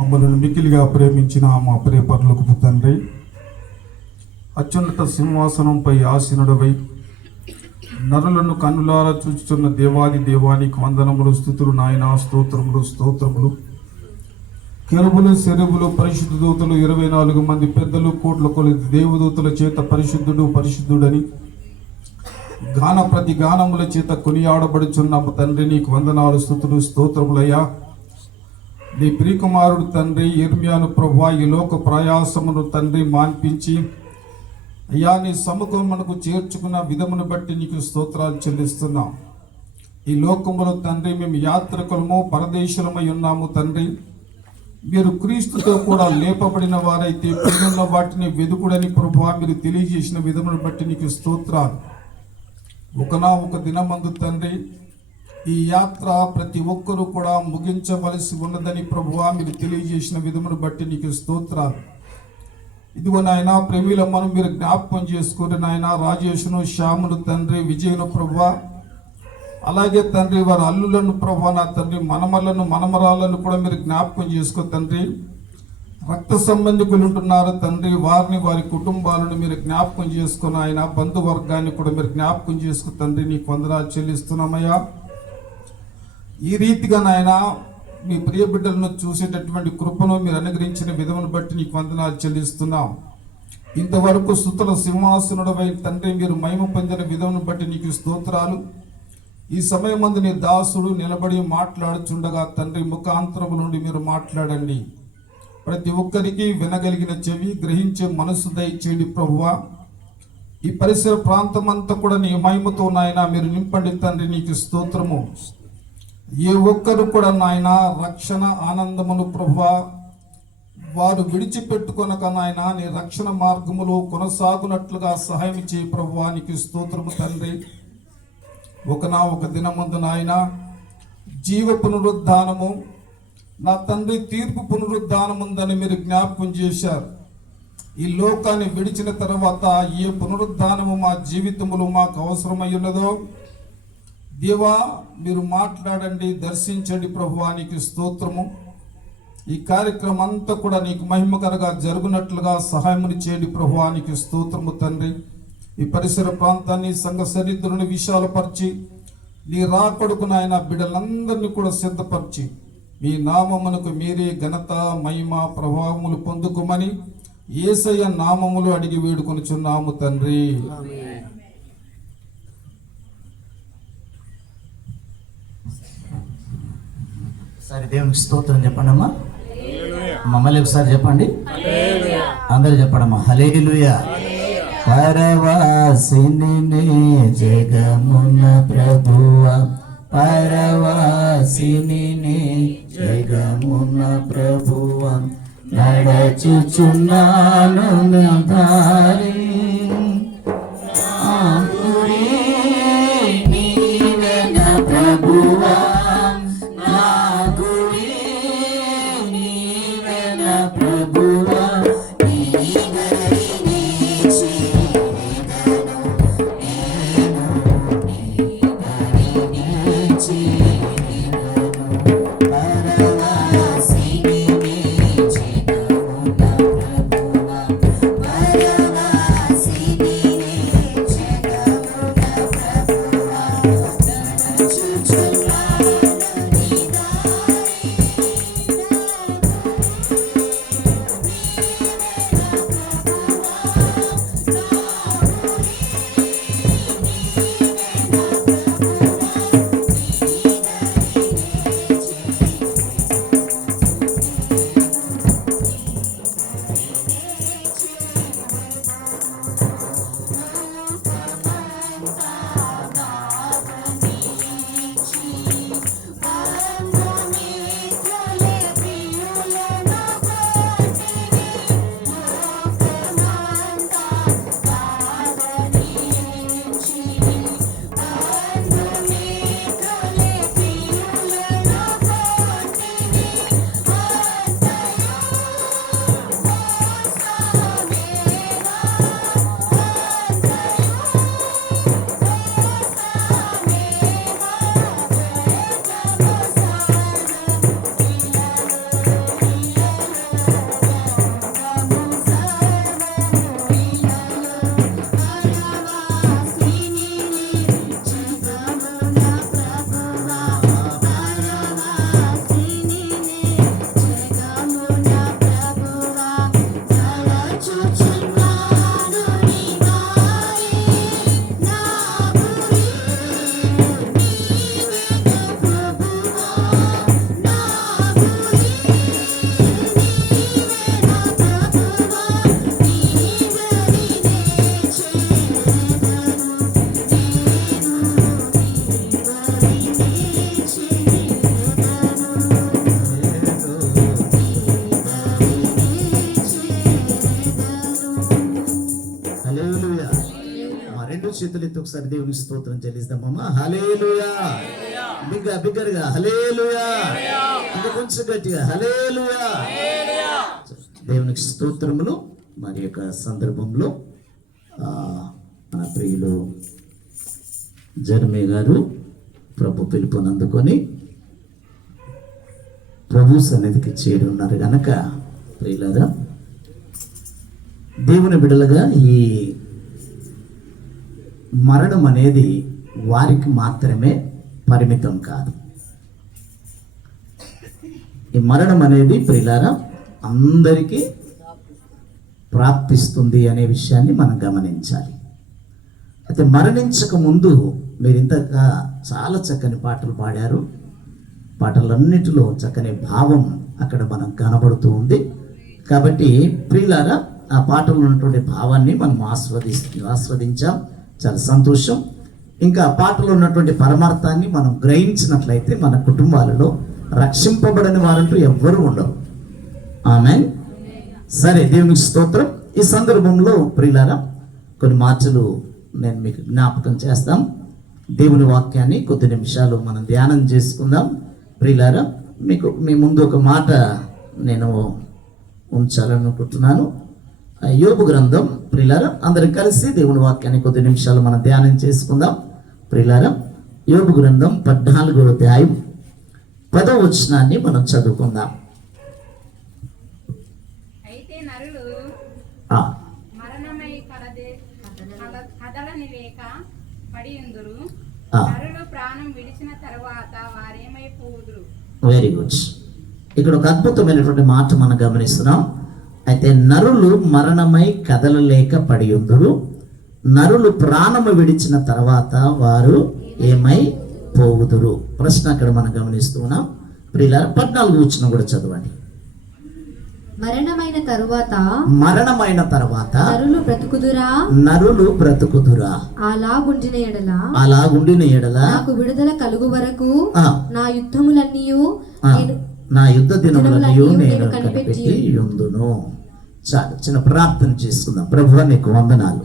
మమ్మల్ని మిక్కిలిగా ప్రేమించిన మా ప్రియ పరలోకపు తండ్రి, అత్యున్నత సింహాసనంపై ఆసీనుడవై నరులను కన్నులారా చూచుచున్న దేవాది దేవానికి వందనములు, స్తుతులు నాయన, స్తోత్రములు స్తోత్రములు. కెరూబులు, సెరూబులు, పరిశుద్ధ దూతలు, 24 మంది పెద్దలు, కోట్ల కొలది దేవదూతల చేత పరిశుద్ధుడు పరిశుద్ధుడని ప్రతి గానముల చేత కొనియాడబడుచున్న తండ్రి, నీకు వందనాలు, స్తుతులు స్తోత్రములయ్యా. నీ ప్రియకుమారుడు తండ్రి యిర్మీయాను ప్రభువా, ఈ లోక ప్రయాసమును తండ్రి మాన్పించి అయ్యా నీ సముఖం మనకు చేర్చుకున్న విధమును బట్టి నీకు స్తోత్రాలు చెల్లిస్తున్నాం. ఈ లోకములో తండ్రి మేము యాత్రికులము, పరదేశులమై ఉన్నాము తండ్రి. మీరు క్రీస్తుతో కూడా లేపబడిన వారైతే పిన్నున్న వాటిని వెదుకుడని ప్రభువా మీరు తెలియజేసిన విధమును బట్టి నీకు స్తోత్రాలు. ఒక దినమందు తండ్రి ఈ యాత్ర ప్రతి ఒక్కరూ కూడా ముగించవలసి ఉన్నదని ప్రభువా మీరు తెలియజేసిన విధమును బట్టి నీకు స్తోత్రాలు. ఇదిగో నాయన ప్రేమిలమ్మను మీరు జ్ఞాపకం చేసుకుని నాయన రాజేషును, శ్యామును తండ్రి, విజయను ప్రభువా, అలాగే తండ్రి వారి అల్లులను ప్రభువా, నా తండ్రి మనమలను మనమరాలను కూడా మీరు జ్ఞాపకం చేసుకో తండ్రి. రక్త సంబంధికులు ఉంటున్నారు తండ్రి, వారిని వారి కుటుంబాలను మీరు జ్ఞాపకం చేసుకుని ఆయన బంధువర్గాన్ని కూడా మీరు జ్ఞాపకం చేసుకో తండ్రి. నీకు వందనాలు చెల్లిస్తున్నామయ్యా. ఈ రీతిగా నాయన మీ ప్రియ బిడ్డలను చూసేటటువంటి కృపను మీరు అనుగ్రహించిన విధమును బట్టి నీకు వందనాలు చెల్లిస్తున్నాం. ఇంతవరకు స్తుతుల సింహాసనుడవై తండ్రి మీరు మహిమ పొందిన విధమును బట్టి నీకు స్తోత్రాలు. ఈ సమయమందు నీ దాసుడు నిలబడి మాట్లాడుచుండగా తండ్రి ముఖాంతరము నుండి మీరు మాట్లాడండి. ప్రతి ఒక్కరికి వినగలిగిన చెవి, గ్రహించే మనసు దయచేయండి ప్రభువా. ఈ పరిసర ప్రాంతమంతా కూడా నీ మహిమతో నాయన మీరు నింపండి తండ్రి. నీకు స్తోత్రము. ఏ ఒక్కరు కూడా నాయన రక్షణ ఆనందమును ప్రభువా వారు విడిచిపెట్టుకొనక నాయన నీ రక్షణ మార్గములో కొనసాగునట్లుగా సహాయం చేయి ప్రభువా. నీకు స్తోత్రము తండ్రి. ఒక దినముందు నాయన జీవ పునరుద్ధానము, నా తండ్రి తీర్పు పునరుద్ధానముందని మీరు జ్ఞాపకం చేశారు. ఈ లోకాన్ని విడిచిన తర్వాత ఏ పునరుద్ధానము మా జీవితములో మాకు అవసరమై ఉన్నదో దేవా మీరు మాట్లాడండి, దర్శించండి ప్రభువా. నీకు స్తోత్రము. ఈ కార్యక్రమం అంతా కూడా నీకు మహిమకరంగా జరుగునట్లుగా సహాయముని చేయండి ప్రభువా. నీకు స్తోత్రము తండ్రి. ఈ పరిసర ప్రాంతాన్ని, సంఘ సరిహద్దులను విశాలపరిచి నీ రాకడకు నాయన బిడ్డలందరినీ కూడా సిద్ధపరిచి మీ నామమునకు మీరే ఘనత, మహిమ, ప్రభావములు పొందుకోమని యేసయ్య నామములు అడిగి వేడుకొనుచున్నాము తండ్రి. సరే దేవునికి స్తోత్రం చెప్పండి అమ్మా. మమ్మల్ని ఒకసారి చెప్పండి, అందరూ చెప్పడమ్మా. హల్లెలూయా. పరవాసిని జగమున ప్రభువ, పరవాసిని జగమున ప్రభువ, నడచుచున్నాను దారి ప్రభువా. ఒకసారి దేవుని స్తోత్రం చెల్లిస్తామమ్మా. హల్లెలూయా. బిగ్గరగా హల్లెలూయా. ఇంకా కొంచెం గట్టిగా హల్లెలూయా. దేవునికి స్తోత్రములు. మరి యొక్క సందర్భంలో మన ప్రియులు జర్మే గారు ప్రభు పిలుపుని అందుకొని ప్రభు సన్నిధికి చేరి ఉన్నారు గనక ప్రియులారా, దేవుని బిడ్డలుగా ఈ మరణం అనేది వారికి మాత్రమే పరిమితం కాదు. ఈ మరణం అనేది ప్రియులారా అందరికీ ప్రాప్తిస్తుంది అనే విషయాన్ని మనం గమనించాలి. అయితే మరణించక ముందు మీరు ఇంతగా చాలా చక్కని పాటలు పాడారు. పాటలన్నిటిలో చక్కని భావం అక్కడ మనకు కనబడుతూ ఉంది. కాబట్టి ప్రియులారా, ఆ పాటలో ఉన్నటువంటి భావాన్ని మనం ఆస్వాదించాం. చాలా సంతోషం. ఇంకా ఆ పాటలో ఉన్నటువంటి పరమార్థాన్ని మనం గ్రహించినట్లయితే మన కుటుంబాలలో రక్షింపబడని వారంటూ ఎవ్వరూ ఉండరు. ఆమేన్. సరే, దేవునికి స్తోత్రం. ఈ సందర్భంలో ప్రియులారా కొన్ని మాటలు నేను మీకు జ్ఞాపకం చేస్తాం. దేవుని వాక్యాన్ని కొద్ది నిమిషాలు మనం ధ్యానం చేసుకుందాం. ప్రియులారా, మీ ముందు ఒక మాట నేను ఉంచాలనుకుంటున్నాను. యోబు గ్రంథం. ప్రియులారా, అందరం కలిసి దేవుని వాక్యాన్ని కొద్ది నిమిషాలు మనం ధ్యానం చేసుకుందాం. ప్రియులారా, యోబు గ్రంథం 14వ అధ్యాయం 10వ వచనాన్ని మనం చదువుకుందాం. అయితే నరులు మరణమై కదలని లేక పడియుందురు. నరులు ప్రాణం విడిచిన తరువాత వారేమైపోవుదురు. Very good. ఇక్కడ ఒక అద్భుతమైనటువంటి మాట మనం గమనిస్తున్నాం. అయితే నరులు మరణమై కదలలేక పడియుందురు. నరులు ప్రాణము విడిచిన తర్వాత వారు ఏమై పోవుదురు. ప్రశ్న అక్కడ మనం గమనిస్తున్నాం. ప్రియులారా, 14వ వచనం కూడా చదవండి. మరణమైన తరువాత నరులు బ్రతుకుదురా. అలాగుండిన ఎడల నాకు విడుదల కలుగు వరకు నా యుద్ధ దినములన్నీ నేను కనిపెట్టి యుందును. చాలు, చిన్న ప్రార్థన చేసుకుందాం. ప్రభువా, నీకు వందనాలు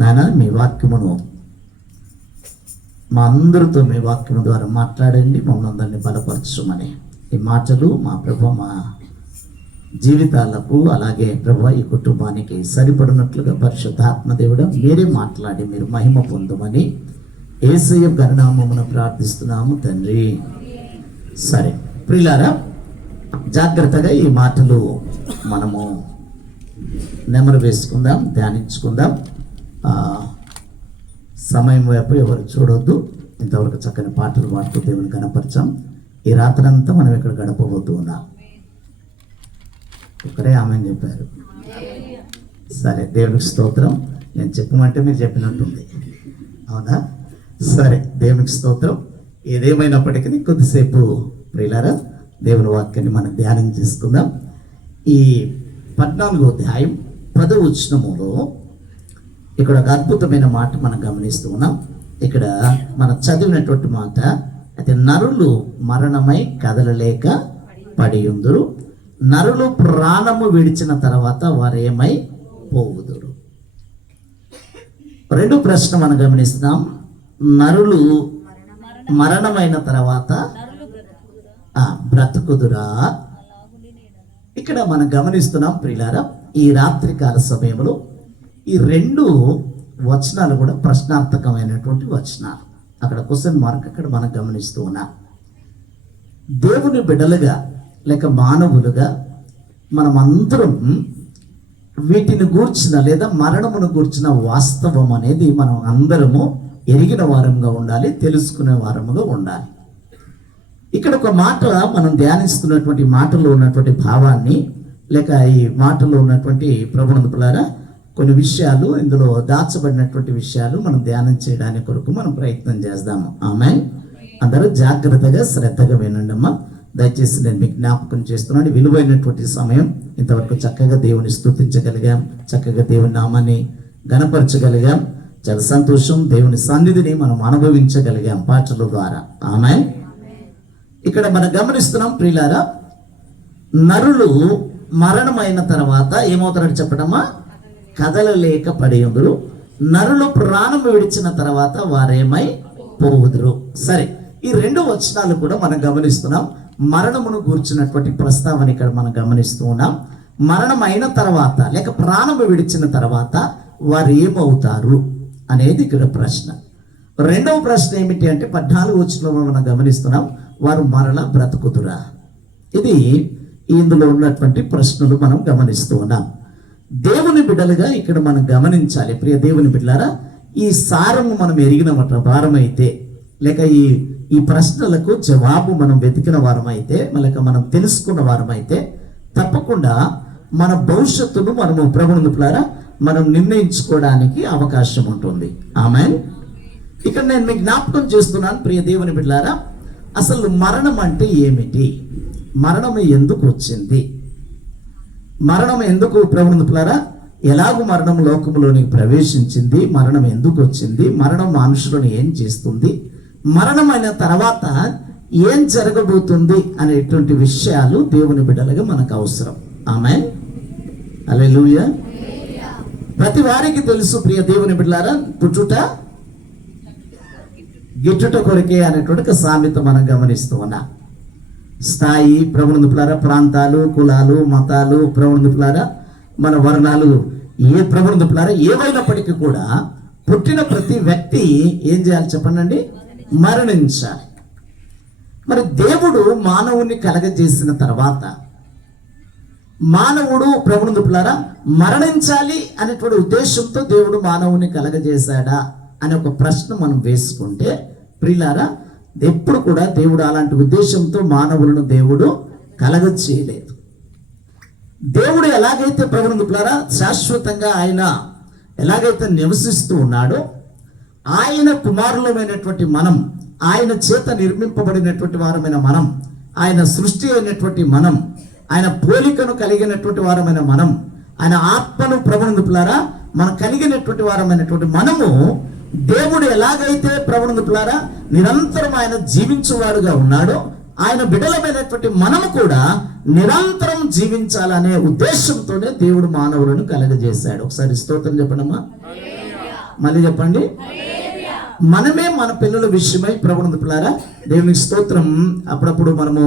నాయన. మీ వాక్యమును మా అందరితో మీ వాక్యము ద్వారా మాట్లాడండి. మమ్మల్ని అందరినీ బలపరచమని ఈ మాటలు మా ప్రభు మా జీవితాలకు అలాగే ప్రభు ఈ కుటుంబానికి సరిపడినట్లుగా పరిశుద్ధాత్మ దేవుడు మీరే మాట్లాడి మీరు మహిమ పొందమని యేసయ్య ఘననామమున ప్రార్థిస్తున్నాము తండ్రి. సరే ప్రియులారా, జాగ్రత్తగా ఈ మాటలు మనము నెమరు వేసుకుందాం, ధ్యానించుకుందాం. సమయం వైపు ఎవరు చూడొద్దు. ఇంతవరకు చక్కని పాటలు పాడుతూ దేవుని కనపరచాం. ఈ రాత్రంతా మనం ఇక్కడ గడపబోతూ ఉన్నాం. ఒకరే ఆమె చెప్పారు. సరే, దేవునికి స్తోత్రం. నేను చెప్పమంటే మీరు చెప్పినట్టుంది, అవునా? సరే, దేవునికి స్తోత్రం. ఏదేమైనప్పటికీ కొద్దిసేపు ప్రియులారా దేవుని వాక్యాన్ని మనం ధ్యానం చేసుకుందాం. ఈ 14వ అధ్యాయం 10వ వచనములో ఇక్కడ ఒక అద్భుతమైన మాట మనం గమనిస్తూ ఉన్నాం. ఇక్కడ మనం చదివినటువంటి మాట, అయితే నరులు మరణమై కదలలేక పడియుందురు. నరులు ప్రాణము విడిచిన తర్వాత వారు ఏమై పోవుదురు. రెండు ప్రశ్న మనం గమనిస్తున్నాం. నరులు మరణమైన తర్వాత బ్రతుకుదురా. ఇక్కడ మనం గమనిస్తున్నాం ప్రియులారా, ఈ రాత్రికాల సమయంలో ఈ రెండు వచనాలు కూడా ప్రశ్నార్థకమైనటువంటి వచనాలు. అక్కడ క్వశ్చన్ మార్క్ అక్కడ మనం గమనిస్తూ ఉన్నాం. దేవుని బిడ్డలుగా లేక మానవులుగా మనం అందరం వీటిని గూర్చిన లేదా మరణమును గూర్చిన వాస్తవం అనేది మనం అందరము ఎరిగిన వారంగా ఉండాలి, తెలుసుకునే వారముగా ఉండాలి. ఇక్కడ ఒక మాట మనం ధ్యానిస్తున్నటువంటి మాటలో ఉన్నటువంటి భావాన్ని లేక ఈ మాటలో ఉన్నటువంటి ప్రభునందులారా కొన్ని విషయాలు, ఇందులో దాచబడినటువంటి విషయాలు మనం ధ్యానం చేయడానికి కొరకు మనం ప్రయత్నం చేద్దాము. ఆమేన్. అందరూ జాగ్రత్తగా శ్రద్ధగా వినండి అమ్మా. దయచేసి నేను మీకు జ్ఞాపకం చేస్తున్నాను, విలువైనటువంటి సమయం. ఇంతవరకు చక్కగా దేవుని స్తుతించగలిగాం, చక్కగా దేవుని నామాన్ని గణపరచగలిగాం. చాలా సంతోషం. దేవుని సన్నిధిని మనం అనుభవించగలిగాం పాటల ద్వారా. ఆమేన్. ఇక్కడ మనం గమనిస్తున్నాం ప్రియులారా, నరులు మరణమైన తర్వాత ఏమవుతారని చెప్పడమా, కదలలేక పడియుందురు. నరులు ప్రాణం విడిచిన తర్వాత వారేమై పోవుదురు. సరే, ఈ 2 వచనాలు కూడా మనం గమనిస్తున్నాం. మరణమును గూర్చినటువంటి ప్రస్తావన ఇక్కడ మనం గమనిస్తూ ఉన్నాం. మరణం అయిన తర్వాత లేక ప్రాణం విడిచిన తర్వాత వారు ఏమవుతారు అనేది ఇక్కడ ప్రశ్న. రెండవ ప్రశ్న ఏమిటి అంటే 14 వచనంలో మనం గమనిస్తున్నాం, వారు మరలా బ్రతుకుదురా. ఇది ఇందులో ఉన్నటువంటి ప్రశ్నలు మనం గమనిస్తూ ఉన్నాం. దేవుని బిడ్డలుగా ఇక్కడ మనం గమనించాలి. ప్రియ దేవుని బిడ్డలారా, ఈ సారము మనం ఎరిగిన వారమైతే లేక ఈ ప్రశ్నలకు జవాబు మనం వెతికిన వారమైతే లేక మనం తెలుసుకున్న వారమైతే తప్పకుండా మన భవిష్యత్తును మనము ప్రభువుని బిడ్డలారా మనం నిర్ణయించుకోవడానికి అవకాశం ఉంటుంది. ఆమేన్. ఇక్కడ నేను మీకు జ్ఞాపకం చేస్తున్నాను ప్రియ దేవుని బిడ్డలారా, అసలు మరణం అంటే ఏమిటి? మరణం ఎందుకు వచ్చింది? మరణం ఎందుకు ప్రభువుని బిడ్డలారా ఎలాగూ మరణం లోకంలోనికి ప్రవేశించింది? మరణం ఎందుకు వచ్చింది? మరణం మనుషులను ఏం చేస్తుంది? మరణమైన తర్వాత ఏం జరగబోతుంది అనేటువంటి విషయాలు దేవుని బిడ్డలుగా మనకు అవసరం. ఆమేన్. హల్లెలూయా. ప్రతి వారికి తెలుసు ప్రియ దేవుని బిడ్డలారా, పుట్టుట గిట్టుట కొరకే అనేటువంటి ఒక సామెత మనం గమనిస్తూ ఉన్నాం. స్థాయి ప్రభువుని బిడ్డలారా, ప్రాంతాలు, కులాలు, మతాలు, ప్రభువుని బిడ్డలారా మన వర్ణాలు ప్రభువుని బిడ్డలారా ఏవైనప్పటికీ కూడా పుట్టిన ప్రతి వ్యక్తి ఏం చేయాలి చెప్పండి? మరణించాలి. మరి దేవుడు మానవుని కలగజేసిన తర్వాత మానవుడు ప్రభువుని బిడ్డలారా మరణించాలి అనేటువంటి ఉద్దేశంతో దేవుడు మానవుని కలగజేశాడా అనే ఒక ప్రశ్న మనం వేసుకుంటే ప్రియులారా, ఎప్పుడు కూడా దేవుడు అలాంటి ఉద్దేశంతో మానవులను దేవుడు కలగజేయలేదు. దేవుడు ఎలాగైతే ప్రభువుని బిడ్డలారా శాశ్వతంగా ఆయన ఎలాగైతే నివసిస్తూ ఉన్నాడో, ఆయన కుమారులమైనటువంటి మనం, ఆయన చేత నిర్మింపబడినటువంటి వారమైన మనం, ఆయన సృష్టి అయినటువంటి మనం, ఆయన పోలికను కలిగినటువంటి వారమైన మనం, ఆయన ఆత్మను ప్రభువుని బిడ్డలారా మనం కలిగినటువంటి వారమైనటువంటి మనము, దేవుడు ఎలాగైతే ప్రభువుని బిడ్డలారా నిరంతరం ఆయన జీవించువాడుగా ఉన్నాడో, ఆయన బిడ్డలమైనటువంటి మనము కూడా నిరంతరం జీవించాలనే ఉద్దేశంతోనే దేవుడు మానవులను కలగజేశాడు. ఒకసారి స్తోత్రం చెప్పండమ్మా. మళ్ళీ చెప్పండి. మనమే మన పిల్లల విషయమై ప్రభువుని బిడ్డలారా దేవునికి స్తోత్రం. అప్పుడప్పుడు మనము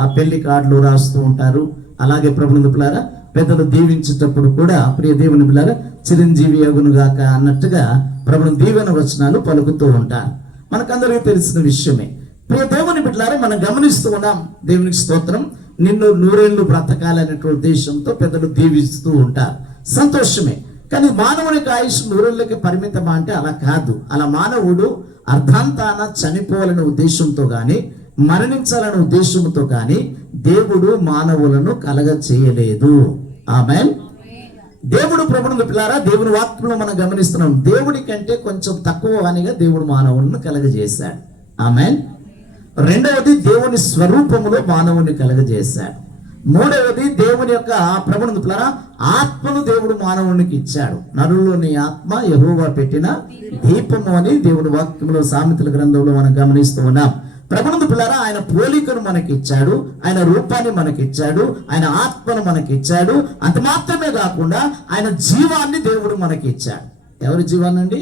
ఆ పెళ్లి కార్డులు రాస్తూ ఉంటారు. అలాగే ప్రభువుని బిడ్డలారా పెద్దలు దీవించేటప్పుడు కూడా ప్రియ దేవుని బిడ్డలారా చిరంజీవి అగునుగాక అన్నట్టుగా ప్రభువుని దీవెన వచనాలు పలుకుతూ ఉంటారు. మనకందరికీ తెలిసిన విషయమే. ప్రియ దేవుని బిడ్డలారా మనం గమనిస్తూ ఉన్నాం. దేవునికి స్తోత్రం. నిన్ను 100 ఏళ్ళు బ్రతకాలనేటువంటి ఉద్దేశంతో పెద్దలు దీవిస్తూ ఉంటారు. సంతోషమే. కానీ మానవునికి ఆయుష్ 100 ఏళ్ళకి పరిమితమా అంటే అలా కాదు. అలా మానవుడు అర్ధాంతాన చనిపోవాలనే ఉద్దేశంతో కానీ మరణించాలనే ఉద్దేశంతో కానీ దేవుడు మానవులను కలగ చేయలేదు. ఆమేన్. దేవుడు ప్రభువుని బిడ్డలారా దేవుని వాక్యంలో మనం గమనిస్తున్నాం, దేవుడి కంటే కొంచెం తక్కువ వానిగా దేవుడు మానవులను కలగజేశాడు. ఆమేన్. రెండవది దేవుని స్వరూపములో మానవుని కలగజేశాడు. మూడవది దేవుని యొక్క ప్రభువుని బిడ్డలారా ఆత్మను దేవుడు మానవునికి ఇచ్చాడు. నరుల్లోని ఆత్మ యెహోవా పెట్టిన దీపము అని దేవుని వాక్యంలో సామెతల గ్రంథంలో మనం గమనిస్తూ ఉన్నాం. ప్రభువుని బిడ్డలారా ఆయన పోలికను మనకి ఇచ్చాడు, ఆయన రూపాన్ని మనకి ఇచ్చాడు, ఆయన ఆత్మను మనకి ఇచ్చాడు. అంత మాత్రమే కాకుండా ఆయన జీవాన్ని దేవుడు మనకి ఇచ్చాడు. ఎవరి జీవాన్ని అండి?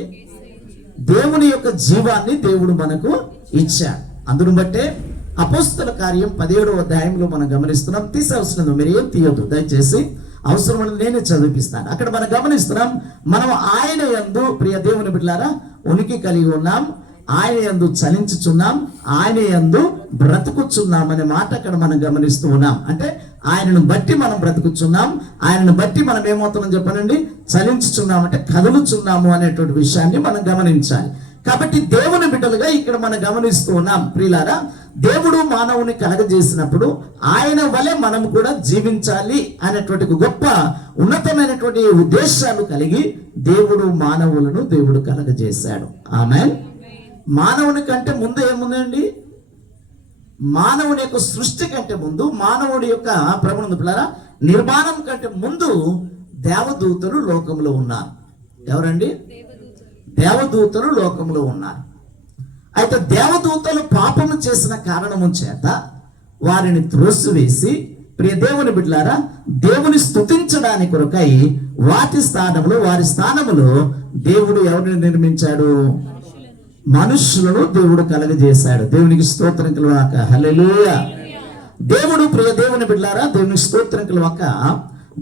దేవుని యొక్క జీవాన్ని దేవుడు మనకు ఇచ్చాడు. అందును బట్టే అపోస్తల కార్యం 17వ అధ్యాయంలో మనం గమనిస్తున్నాం. తీసవసరం మీరు ఏం తీయొద్దు దయచేసి, అవసరమైన నేనే చదివిపిస్తాను. అక్కడ మనం గమనిస్తున్నాం, మనం ఆయన యందు ప్రియ దేవుని బిడ్డలారా ఉనికి కలిగి ఉన్నాం, ఆయన యందు చలించుచున్నాం, ఆయన యందు బ్రతుకుచున్నాం అనే మాట అక్కడ మనం గమనిస్తూ ఉన్నాం. అంటే ఆయనను బట్టి మనం బ్రతుకుచున్నాం, ఆయనను బట్టి మనం ఏమవుతున్నాం చెప్పనండి? చలించుచున్నాం, అంటే కదులుచున్నాము అనేటువంటి విషయాన్ని మనం గమనించాలి. కాబట్టి దేవుని బిడ్డలుగా ఇక్కడ మనం గమనిస్తూ ఉన్నాం ప్రియులారా, దేవుడు మానవుని కలగజేసినప్పుడు ఆయన వలె మనం కూడా జీవించాలి అనేటువంటి గొప్ప ఉన్నతమైనటువంటి ఉద్దేశాలు కలిగి దేవుడు మానవులను దేవుడు కలగజేశాడు. ఆమేన్. మానవుని కంటే ముందు ఏముందండి? మానవుని యొక్క సృష్టి కంటే ముందు, మానవుడి యొక్క ప్రభువుని బిడ్డలారా నిర్మాణం కంటే ముందు దేవదూతలు లోకంలో ఉన్నారు. ఎవరండి? దేవదూతలు లోకంలో ఉన్నారు. అయితే దేవదూతలు పాపము చేసిన కారణము చేత వారిని త్రోసివేసి ప్రియ దేవుని బిడ్డలారా, దేవుని స్తుతించడానికి కొరకై వారి స్థానములో దేవుడు ఎవరిని నిర్మించాడు? మనుషులను దేవుడు కలగజేశాడు. దేవునికి స్తోత్రం కలుగాక. హల్లెలూయా. దేవుడు, ప్రియ దేవుని బిడ్డలారా, దేవునికి స్తోత్రం కలుగాక.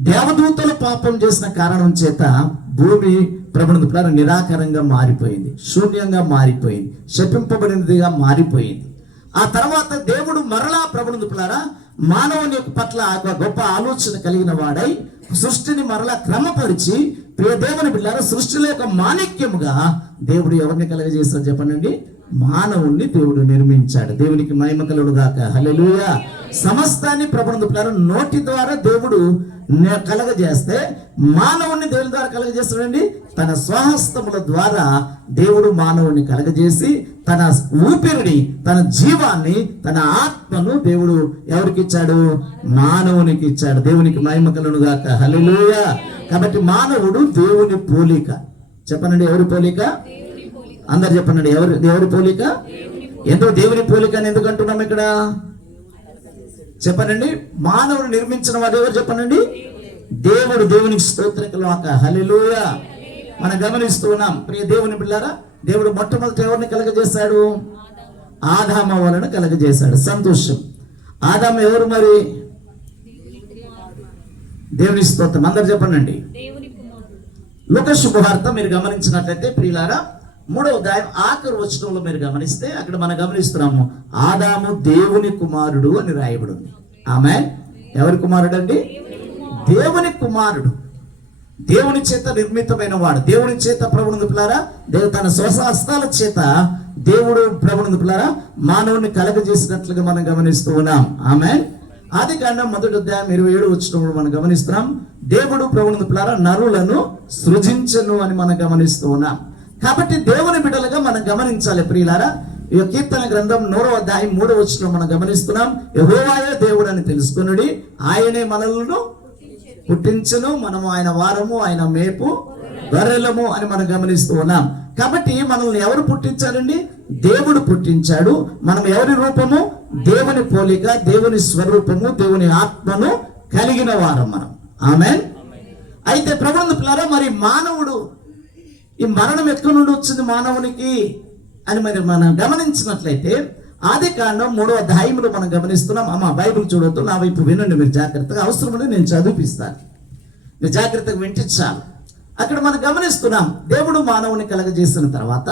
దేవదూతలు పాపం చేసిన కారణం చేత భూమి ప్రభుత్వ నిరాకారంగా మారిపోయింది, శూన్యంగా మారిపోయింది, శపింపబడినదిగా మారిపోయింది. ఆ తర్వాత దేవుడు మరలా ప్రభుత్వ మానవుని పట్ల గొప్ప ఆలోచన కలిగిన వాడై సృష్టిని మరలా క్రమపరిచి, ప్రియ దేవుని బిడ్డలారా, సృష్టిలో యొక్క మాణిక్యముగా దేవుడు ఎవరిని కలగజేస్తాడు చెప్పండి? మానవుణ్ణి దేవుడు నిర్మించాడు. దేవునికి మహిమ కలుగుగాక. హల్లెలూయా. సమస్తాన్ని ప్రభుత్వ నోటి ద్వారా దేవుడు కలగజేస్తే, మానవుణ్ణి దేవుని ద్వారా కలగజేస్తాడండి. తన స్వహస్తముల ద్వారా దేవుడు మానవుని కలగజేసి తన ఊపిరిని, తన జీవాన్ని, తన ఆత్మను దేవుడు ఎవరికి ఇచ్చాడు? మానవునికి ఇచ్చాడు. దేవునికి మహిమ కలుగుగాక. హల్లెలూయా. కాబట్టి మానవుడు దేవుని పోలిక. చెప్పనండి, ఎవరి పోలిక? అందరు చెప్పండి, ఎవరి పోలిక? ఎందుకు దేవుని పోలిక అని ఎందుకు అంటున్నాం ఇక్కడ? చెప్పనండి. మానవుడు నిర్మించిన వాడు ఎవరు చెప్పనండి? దేవుడు. దేవునికి స్తోత్రం కలుగాక. హల్లెలూయా. మనం గమనిస్తూ ఉన్నాం ప్రియ దేవుని బిడ్డలారా, దేవుడు మొట్టమొదటి ఎవరిని కలగజేశాడు? ఆదాము వలన కలగజేశాడు. సంతోషం. ఆదాము ఎవరు మరి? దేవుని స్తోత్రం. అందరు చెప్పండి. లూకా శుభవార్త మీరు గమనించినట్లయితే ప్రియులారా, 3వ అధ్యాయం ఆఖరి వచనంలో మీరు గమనిస్తే అక్కడ మనం గమనిస్తున్నాము, ఆదాము దేవుని కుమారుడు అని రాయబడి ఉంది. ఆమేన్. ఎవరి కుమారుడు అండి? దేవుని కుమారుడు. దేవుని చేత నిర్మితమైన వాడు. దేవుని చేత ప్రభువులారా, దేవుడు తన స్వహస్తాల చేత దేవుడు ప్రభువులారా మానవుని కలగజేసినట్లుగా మనం గమనిస్తూ ఉన్నాం. ఆమేన్. ఆదికాండం 1వ అధ్యాయం 27వ వచనంలో మనం గమనిస్తున్నాం, దేవుడు ప్రభువులారా నరులను సృజించెను అని మనం గమనిస్తూ ఉన్నాం. కాబట్టి దేవుని బిడ్డలుగా మనం గమనించాలి ప్రియులారా. ఈ కీర్తన గ్రంథం 100వ అధ్యాయం 3వ వచనం మనం గమనిస్తున్నాం, యెహోవాయే దేవుడు అని తెలుసుకొనుడి, ఆయనే మనలను పుట్టించును, మనము ఆయన వారము, ఆయన మేపు గొర్రెలము అని మనం గమనిస్తూ ఉన్నాం. కాబట్టి మనల్ని ఎవరు పుట్టించారండి? దేవుడు పుట్టించాడు. మనం ఎవరి రూపము? దేవుని పోలిక, దేవుని స్వరూపము, దేవుని ఆత్మను కలిగిన వారం మనం. ఆమేన్. అయితే ప్రభువులారా, మరి మానవుడు ఈ మరణం ఎక్కడి నుండి వచ్చింది మానవునికి అని మరి మనం గమనించినట్లయితే ఆదికాండం 3వ అధ్యాయంలో మనం గమనిస్తున్నాం. అమ్మ బైబిల్ చూడొద్దు, నా వైపు వినండి మీరు జాగ్రత్తగా. అవసరమని నేను చదివిపిస్తాను, మీరు జాగ్రత్తగా వింటించాలి. అక్కడ మనం గమనిస్తున్నాం, దేవుడు మానవుని కలగజేసిన తర్వాత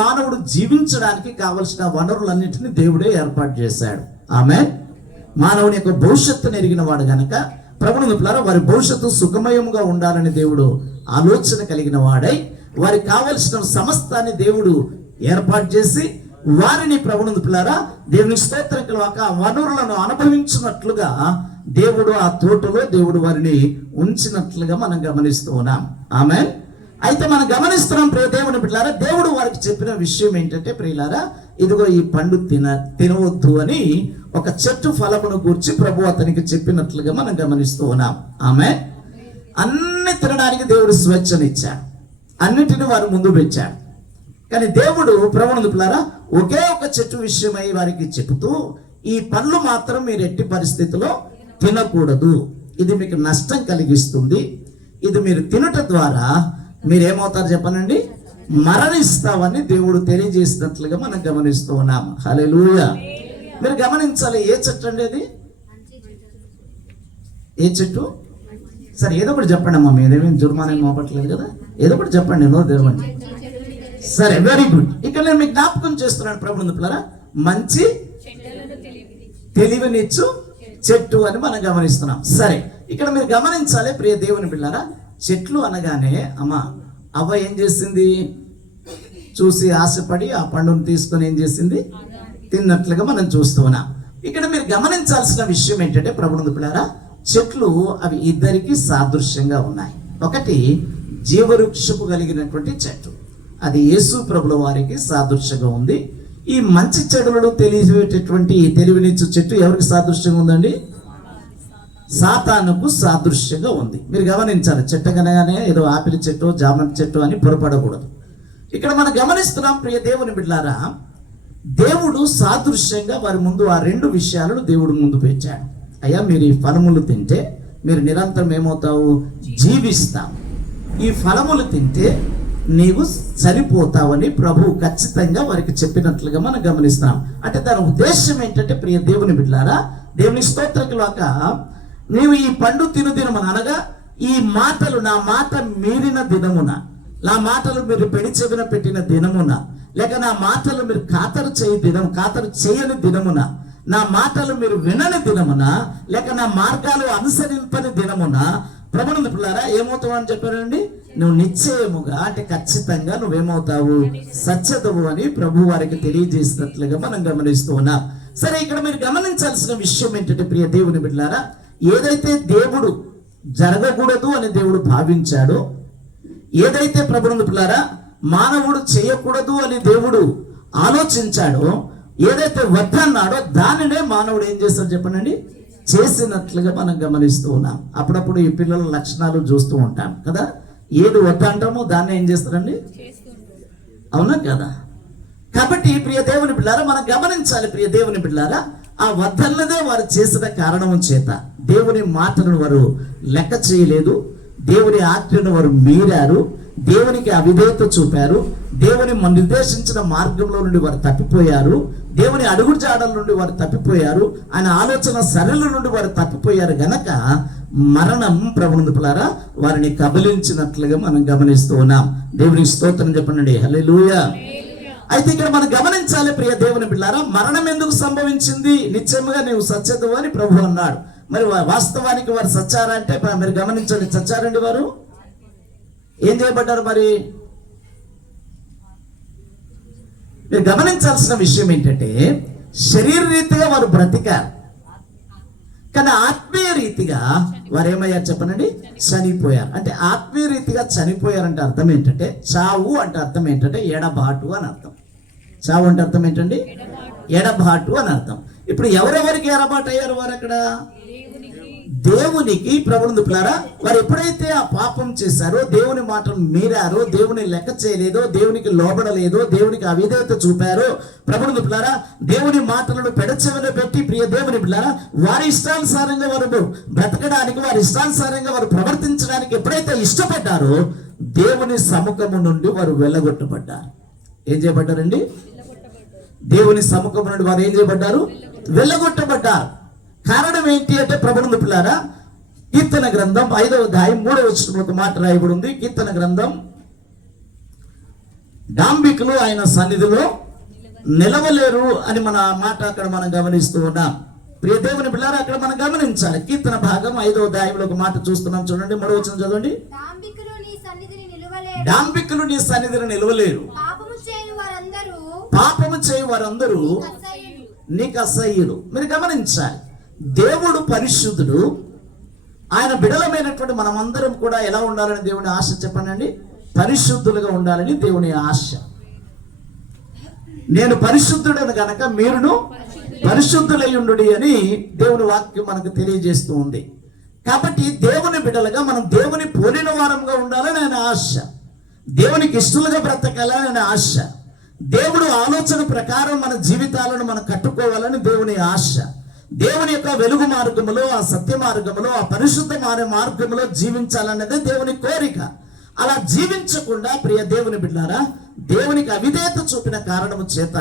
మానవుడు జీవించడానికి కావలసిన వనరులన్నింటినీ దేవుడే ఏర్పాటు చేశాడు. ఆమేన్. మానవుని యొక్క భవిష్యత్తును ఎరిగిన వాడు గనక ప్రభువులారా వారి భవిష్యత్తు సుఖమయముగా ఉండాలని దేవుడు ఆలోచన కలిగిన వాడై వారికి కావలసిన సమస్తాన్ని దేవుడు ఏర్పాటు చేసి వారిని ప్రభువులారా దేవుని స్తోత్రం కలుగాక వనరులను అనుభవించినట్లుగా దేవుడు ఆ తోటలో దేవుడు వారిని ఉంచినట్లుగా మనం గమనిస్తూ ఉన్నాం. ఆమేన్. అయితే మనం గమనిస్తున్నాం ప్రియ దేవుని బిడ్డలారా, దేవుడు వారికి చెప్పిన విషయం ఏంటంటే ప్రియులారా, ఇదిగో ఈ పండు తినవద్దు అని ఒక చెట్టు ఫలమును గూర్చి ప్రభు అతనికి చెప్పినట్లుగా మనం గమనిస్తూ ఉన్నాం. ఆమేన్. అన్ని తినడానికి దేవుడు స్వేచ్ఛనిచ్చాడు, అన్నిటిని వారు ముందు పెట్టాడు. కానీ దేవుడు ప్రభువులారా ఒకే ఒక చెట్టు విషయమై వారికి చెబుతూ, ఈ పండ్లు మాత్రం మీరు ఎట్టి పరిస్థితిలో తినకూడదు, ఇది మీకు నష్టం కలిగిస్తుంది, ఇది మీరు తినటం ద్వారా మీరేమవుతారు చెప్పనండి? మరణిస్తామని దేవుడు తెలియజేసినట్లుగా మనం గమనిస్తూ ఉన్నాం. హల్లెలూయా. మీరు గమనించాలి, ఏ చెట్టు అండి అది? ఏ చెట్టు? సరే ఏదో ఒకటి చెప్పండి అమ్మా, మీరేమేం జుర్మానం మోపట్లేదు కదా, ఏదో ఒకటి చెప్పండి, నో తెరవండి. సరే, వెరీ గుడ్. ఇక్కడ నేను మీకు జ్ఞాపకం చేస్తున్నాను ప్రభువులారా, మంచి తెలివినిచ్చు చెట్టు అని మనం గమనిస్తున్నాం. సరే, ఇక్కడ మీరు గమనించాలి ప్రియ దేవుని బిడ్డలారా, చెట్లు అనగానే అమ్మా అవ్వ ఏం చేసింది? చూసి ఆశపడి ఆ పండును తీసుకొని ఏం చేసింది? తిన్నట్లుగా మనం చూస్తూ ఉన్నాం. ఇక్కడ మీరు గమనించాల్సిన విషయం ఏంటంటే ప్రభువులారా, చెట్లు అవి ఇద్దరికి సాదృశ్యంగా ఉన్నాయి. ఒకటి జీవవృక్షపు కలిగినటువంటి చెట్టు, అది యేసు ప్రభుల వారికి సాదృశ్యంగా ఉంది. ఈ మంచి చెడులను తెలియజేటటువంటి తెలివినిచ్చు చెట్టు ఎవరికి సాదృశ్యంగా ఉందండి? సాతానుకు సాదృశ్యంగా ఉంది. మీరు గమనించాలి, చెట్టు కనగానే ఏదో ఆపిల్ చెట్టు జామ చెట్టు అని పొరపడకూడదు. ఇక్కడ మనం గమనిస్తున్నాం ప్రియ దేవుని బిడ్డలారా, దేవుడు సాదృశ్యంగా వారి ముందు ఆ రెండు విషయాలను దేవుడు ముందు పెట్టాడు. అయ్యా మీరు ఈ ఫలములు తింటే మీరు నిరంతరం ఏమవుతావు, జీవిస్తావు. ఈ ఫలములు తింటే నీవు చనిపోతావని ప్రభువు ఖచ్చితంగా వారికి చెప్పినట్లుగా మనం గమనిస్తాం. అంటే దాని ఉద్దేశం ఏంటంటే ప్రియ దేవుని బిడ్డలారా, దేవుని స్తోత్రకులాక నీవు ఈ పండు తిను దినమున, అనగా ఈ మాటలు నా మాట మీరిన దినమున, నా మాటలు మీరు పెడి చెవిన పెట్టిన దినమున, లేక నా మాటలు మీరు ఖాతరు చేయని దినమున, నా మాటలు మీరు వినని దినమున, లేక నా మార్గాలు అనుసరింపని దినమున ప్రభువుని పిల్లారా ఏమవుతావు అని చెప్పారండి, నువ్వు నిశ్చయముగా అంటే ఖచ్చితంగా నువ్వేమవుతావు, సత్యతవు అని ప్రభు వారికి తెలియజేసినట్లుగా మనం గమనిస్తూ ఉన్నాం. సరే, ఇక్కడ మీరు గమనించాల్సిన విషయం ఏంటంటే ప్రియ దేవుని బిడ్డలారా, ఏదైతే దేవుడు జరగకూడదు అని దేవుడు భావించాడో, ఏదైతే ప్రభువుని పిల్లారా మానవుడు చేయకూడదు అని దేవుడు ఆలోచించాడో, ఏదైతే వద్దన్నాడో దానినే మానవుడు ఏం చేస్తాడు చెప్పండి, చేసినట్లుగా మనం గమనిస్తూ ఉన్నాం. అప్పుడప్పుడు ఈ పిల్లల లక్షణాలు చూస్తూ ఉంటాం కదా, ఏది వద్దంటామో దాన్ని ఏం చేస్తారండి, అవునా కదా. కాబట్టి ప్రియ దేవుని బిడ్డారా మనం గమనించాలి. ప్రియ దేవుని బిడ్డారా, ఆ వద్దన్నదే వారు చేసిన కారణం చేత దేవుని మాటలను వారు లెక్క చేయలేదు, దేవుని ఆజ్ఞను వారు మీరారు, దేవునికి అవిధేయత చూపారు, దేవుని నిర్దేశించిన మార్గంలో నుండి వారు తప్పిపోయారు, దేవుని అడుగుజాడల నుండి వారు తప్పిపోయారు, ఆయన ఆలోచన సరళ నుండి వారు తప్పిపోయారు గనక మరణం ప్రభువుని పిల్లారా వారిని కబలించినట్లుగా మనం గమనిస్తూ ఉన్నాం. దేవుని స్తోత్రం చెప్పండి, హల్లెలూయా. అయితే ఇక్కడ మనం గమనించాలి ప్రియ దేవుని బిడ్డలారా, మరణం ఎందుకు సంభవించింది, నిశ్చయముగా నీవు సత్యతవు అని ప్రభు అన్నాడు. మరి వాస్తవానికి వారు సచ్చారా అంటే మీరు గమనించండి, చచ్చారండి. వారు ఏం చేయబడ్డారు, మరి మీరు గమనించాల్సిన విషయం ఏంటంటే శరీర రీతిగా వారు బ్రతికారు, కానీ ఆత్మీయ రీతిగా వారు ఏమయ్యారు చెప్పనండి, చనిపోయారు. అంటే ఆత్మీయ రీతిగా చనిపోయారంటే అర్థం ఏంటంటే, చావు అంటే అర్థం ఏంటంటే ఎడబాటు అని అర్థం. చావు అంటే అర్థం ఏంటండి, ఎడబాటు అని అర్థం. ఇప్పుడు ఎవరెవరికి ఎడబాటు అయ్యారు వారు అక్కడ, దేవునికి ప్రభువుని పిల్లారా వారు ఎప్పుడైతే ఆ పాపం చేశారో, దేవుని మాటను మీరారో, దేవుని లెక్క చేయలేదో, దేవునికి లోబడలేదో, దేవునికి అవిధేయత చూపారో, ప్రభువుని పిల్లారా దేవుని మాటలను పెడచెవిన పెట్టి ప్రియ దేవుని పిల్లారా వారి ఇష్టానుసారంగా వారు బ్రతకడానికి, వారి ఇష్టానుసారంగా వారు ప్రవర్తించడానికి ఎప్పుడైతే ఇష్టపడ్డారో దేవుని సముఖము నుండి వారు వెళ్ళగొట్టబడ్డారు. ఏం చేయబడ్డారండి, దేవుని సముఖము నుండి వారు ఏం చేయబడ్డారు, వెళ్ళగొట్టబడ్డారు. కారణం ఏంటి అంటే ప్రభువుని పిల్లారా కీర్తన గ్రంథం 5వ అధ్యాయం 3వ వచనంలో ఒక మాట రాయబడి ఉంది. కీర్తన గ్రంథం, డాంబికులు ఆయన సన్నిధిలో నిలవలేరు అని మన మాట అక్కడ మనం గమనిస్తూ ఉన్నాం. ప్రియ దేవుని పిల్లారా అక్కడ మనం గమనించాలి. కీర్తన భాగం 5వ అధ్యాయంలో ఒక మాట చూస్తున్నాం, చూడండి 3వ వచనం చదవండి. డాంబికులు నీ సన్నిధిని నిలవలేరు, పాపము చేయు వారందరూ నీకు అసహ్యులు. మీరు గమనించాలి, దేవుడు పరిశుద్ధుడు. ఆయన బిడలమైనటువంటి మనమందరం కూడా ఎలా ఉండాలని దేవుని ఆశ చెప్పండి, పరిశుద్ధులుగా ఉండాలని దేవుని ఆశ. నేను పరిశుద్ధుడను గనక మీరును పరిశుద్ధులై ఉండుడి అని దేవుని వాక్యం మనకు తెలియజేస్తూ ఉంది. కాబట్టి దేవుని బిడ్డలుగా మనం దేవుని పోలిన వారంగా ఉండాలని ఆయన ఆశ, దేవునికి ఇష్టలుగా బ్రతకాలని ఆయన ఆశ, దేవుడు ఆలోచన ప్రకారం మన జీవితాలను మనం కట్టుకోవాలని దేవుని ఆశ, దేవుని యొక్క వెలుగు మార్గములో, ఆ సత్య మార్గములో, ఆ పరిశుద్ధ మార్గములో జీవించాలన్నదే దేవుని కోరిక. అలా జీవించకుండా ప్రియ దేవుని బిడ్డారా దేవునికి అవిధేయత చూపిన కారణము చేత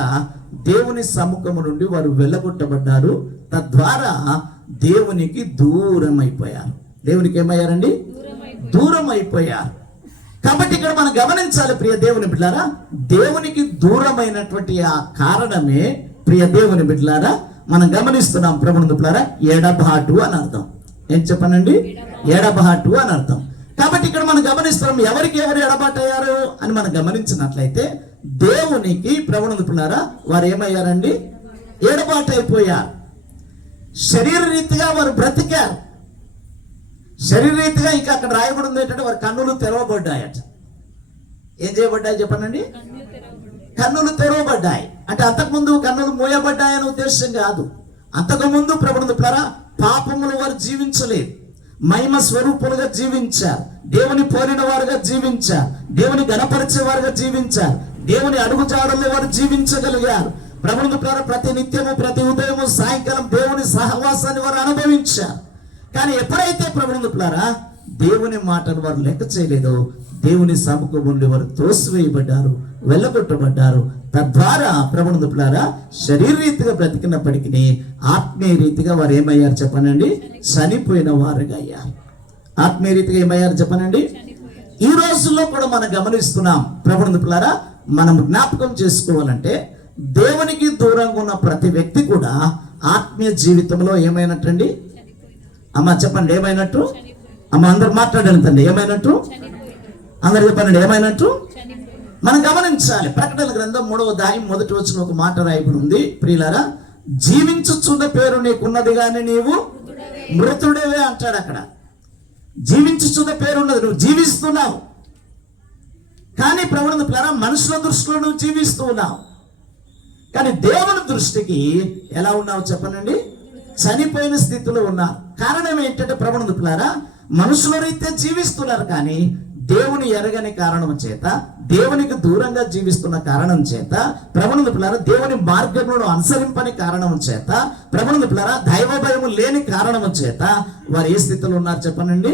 దేవుని సముఖము నుండి వారు వెళ్ళగొట్టబడ్డారు. తద్వారా దేవునికి దూరం అయిపోయారు. దేవునికి ఏమయ్యారండి, దూరం అయిపోయారు. కాబట్టి ఇక్కడ మనం గమనించాలి ప్రియ దేవుని బిడ్డారా, దేవునికి దూరమైనటువంటి ఆ కారణమే ప్రియ దేవుని బిడ్డారా మనం గమనిస్తున్నాం. ప్రభువుని బిడ్డలారా ఎడబాటు అని అర్థం. ఏం చెప్పనండి, ఎడబాటు అని అర్థం. కాబట్టి ఇక్కడ మనం గమనిస్తున్నాం ఎవరికి ఎవరు ఎడబాటు అయ్యారు అని మనం గమనించినట్లయితే దేవునికి ప్రభువుని బిడ్డలారా వారు ఏమయ్యారండి, ఎడబాటు అయిపోయారు. శరీర రీతిగా వారు బ్రతికారు. శరీర రీతిగా ఇంకా అక్కడ రాయబడి ఉంది ఏంటంటే వారి కన్నులు తెరవబడ్డాయట. ఏం చేయబడ్డాయి చెప్పనండి, కన్నులు తెరవబడ్డాయి. అంటే అంతకుముందు కన్నులు మూయబడ్డాయనే ఉద్దేశం కాదు. అంతకుముందు ప్రభువుని బిడ్డలారా పాపములు వారు జీవించలేదు, మహిమ స్వరూపులుగా జీవించారు, దేవుని పోలిన వారుగా జీవించారు, దేవుని గణపరిచే వారుగా జీవించారు, దేవుని అడుగుజాడల్లో వారు జీవించగలిగారు. ప్రభుని ద్వారా ప్రతి నిత్యము ప్రతి ఉదయము సాయంకాలం దేవుని సహవాసాన్ని వారు అనుభవించారు. కానీ ఎప్పుడైతే ప్రభుని ద్వారా దేవుని మాటను వారు లెక్క చేయలేదో దేవుని సముఖం నుండి వారు తోసివేయబడ్డారు, వెళ్ళగొట్టబడ్డారు. తద్వారా ప్రభుని ద్వారా శరీరరీతిగా బ్రతికినప్పటికీ ఆత్మీయ రీతిగా వారు ఏమయ్యారు చెప్పనండి? చనిపోయిన వారుగా అయ్యారు. ఆత్మీయ రీతిగా ఏమయ్యారు చెప్పనండి? ఈ రోజుల్లో కూడా మనం గమనిస్తున్నాం. ప్రభుని ద్వారా మనం జ్ఞాపకం చేసుకోవాలంటే దేవునికి దూరంగా ఉన్న ప్రతి వ్యక్తి కూడా ఆత్మీయ జీవితంలో ఏమైనట్టండి? అమ్మ చెప్పండి, ఏమైనట్టు? అమ్మ అందరు మాట్లాడండి తండ్రి, ఏమైనట్టు? అందరు చెప్పండి, ఏమైనట్టు? మనం గమనించాలి. ప్రకటన గ్రంథం 3వ అధ్యాయం 1వ వచనం ఒక మాట రాయబడి ఉంది. ప్రియులారా, జీవించుచున్న పేరు నీకున్నది కానీ నీవు మృతుడేవే అంటాడు. అక్కడ జీవించుచున్న పేరు ఉన్నది, నువ్వు జీవిస్తున్నావు. కానీ ప్రభుని ద్వారా మనుషుల దృష్టిలో నువ్వు జీవిస్తూ ఉన్నావు. కానీ దేవుని దృష్టికి ఎలా ఉన్నావు చెప్పనండి? చనిపోయిన స్థితిలో ఉన్నారు. కారణం ఏంటంటే ప్రభుని ద్వారా మనుషుల రీత్యా జీవిస్తున్నారు, కానీ దేవుని ఎరగని కారణం చేత, దేవునికి దూరంగా జీవిస్తున్న కారణం చేత, ప్రభుని ద్వారా దేవుని మార్గములను అనుసరింపని కారణం చేత, ప్రభుని ద్వారా దైవ భయము లేని కారణం చేత వారు ఏ స్థితిలో ఉన్నారు చెప్పనండి?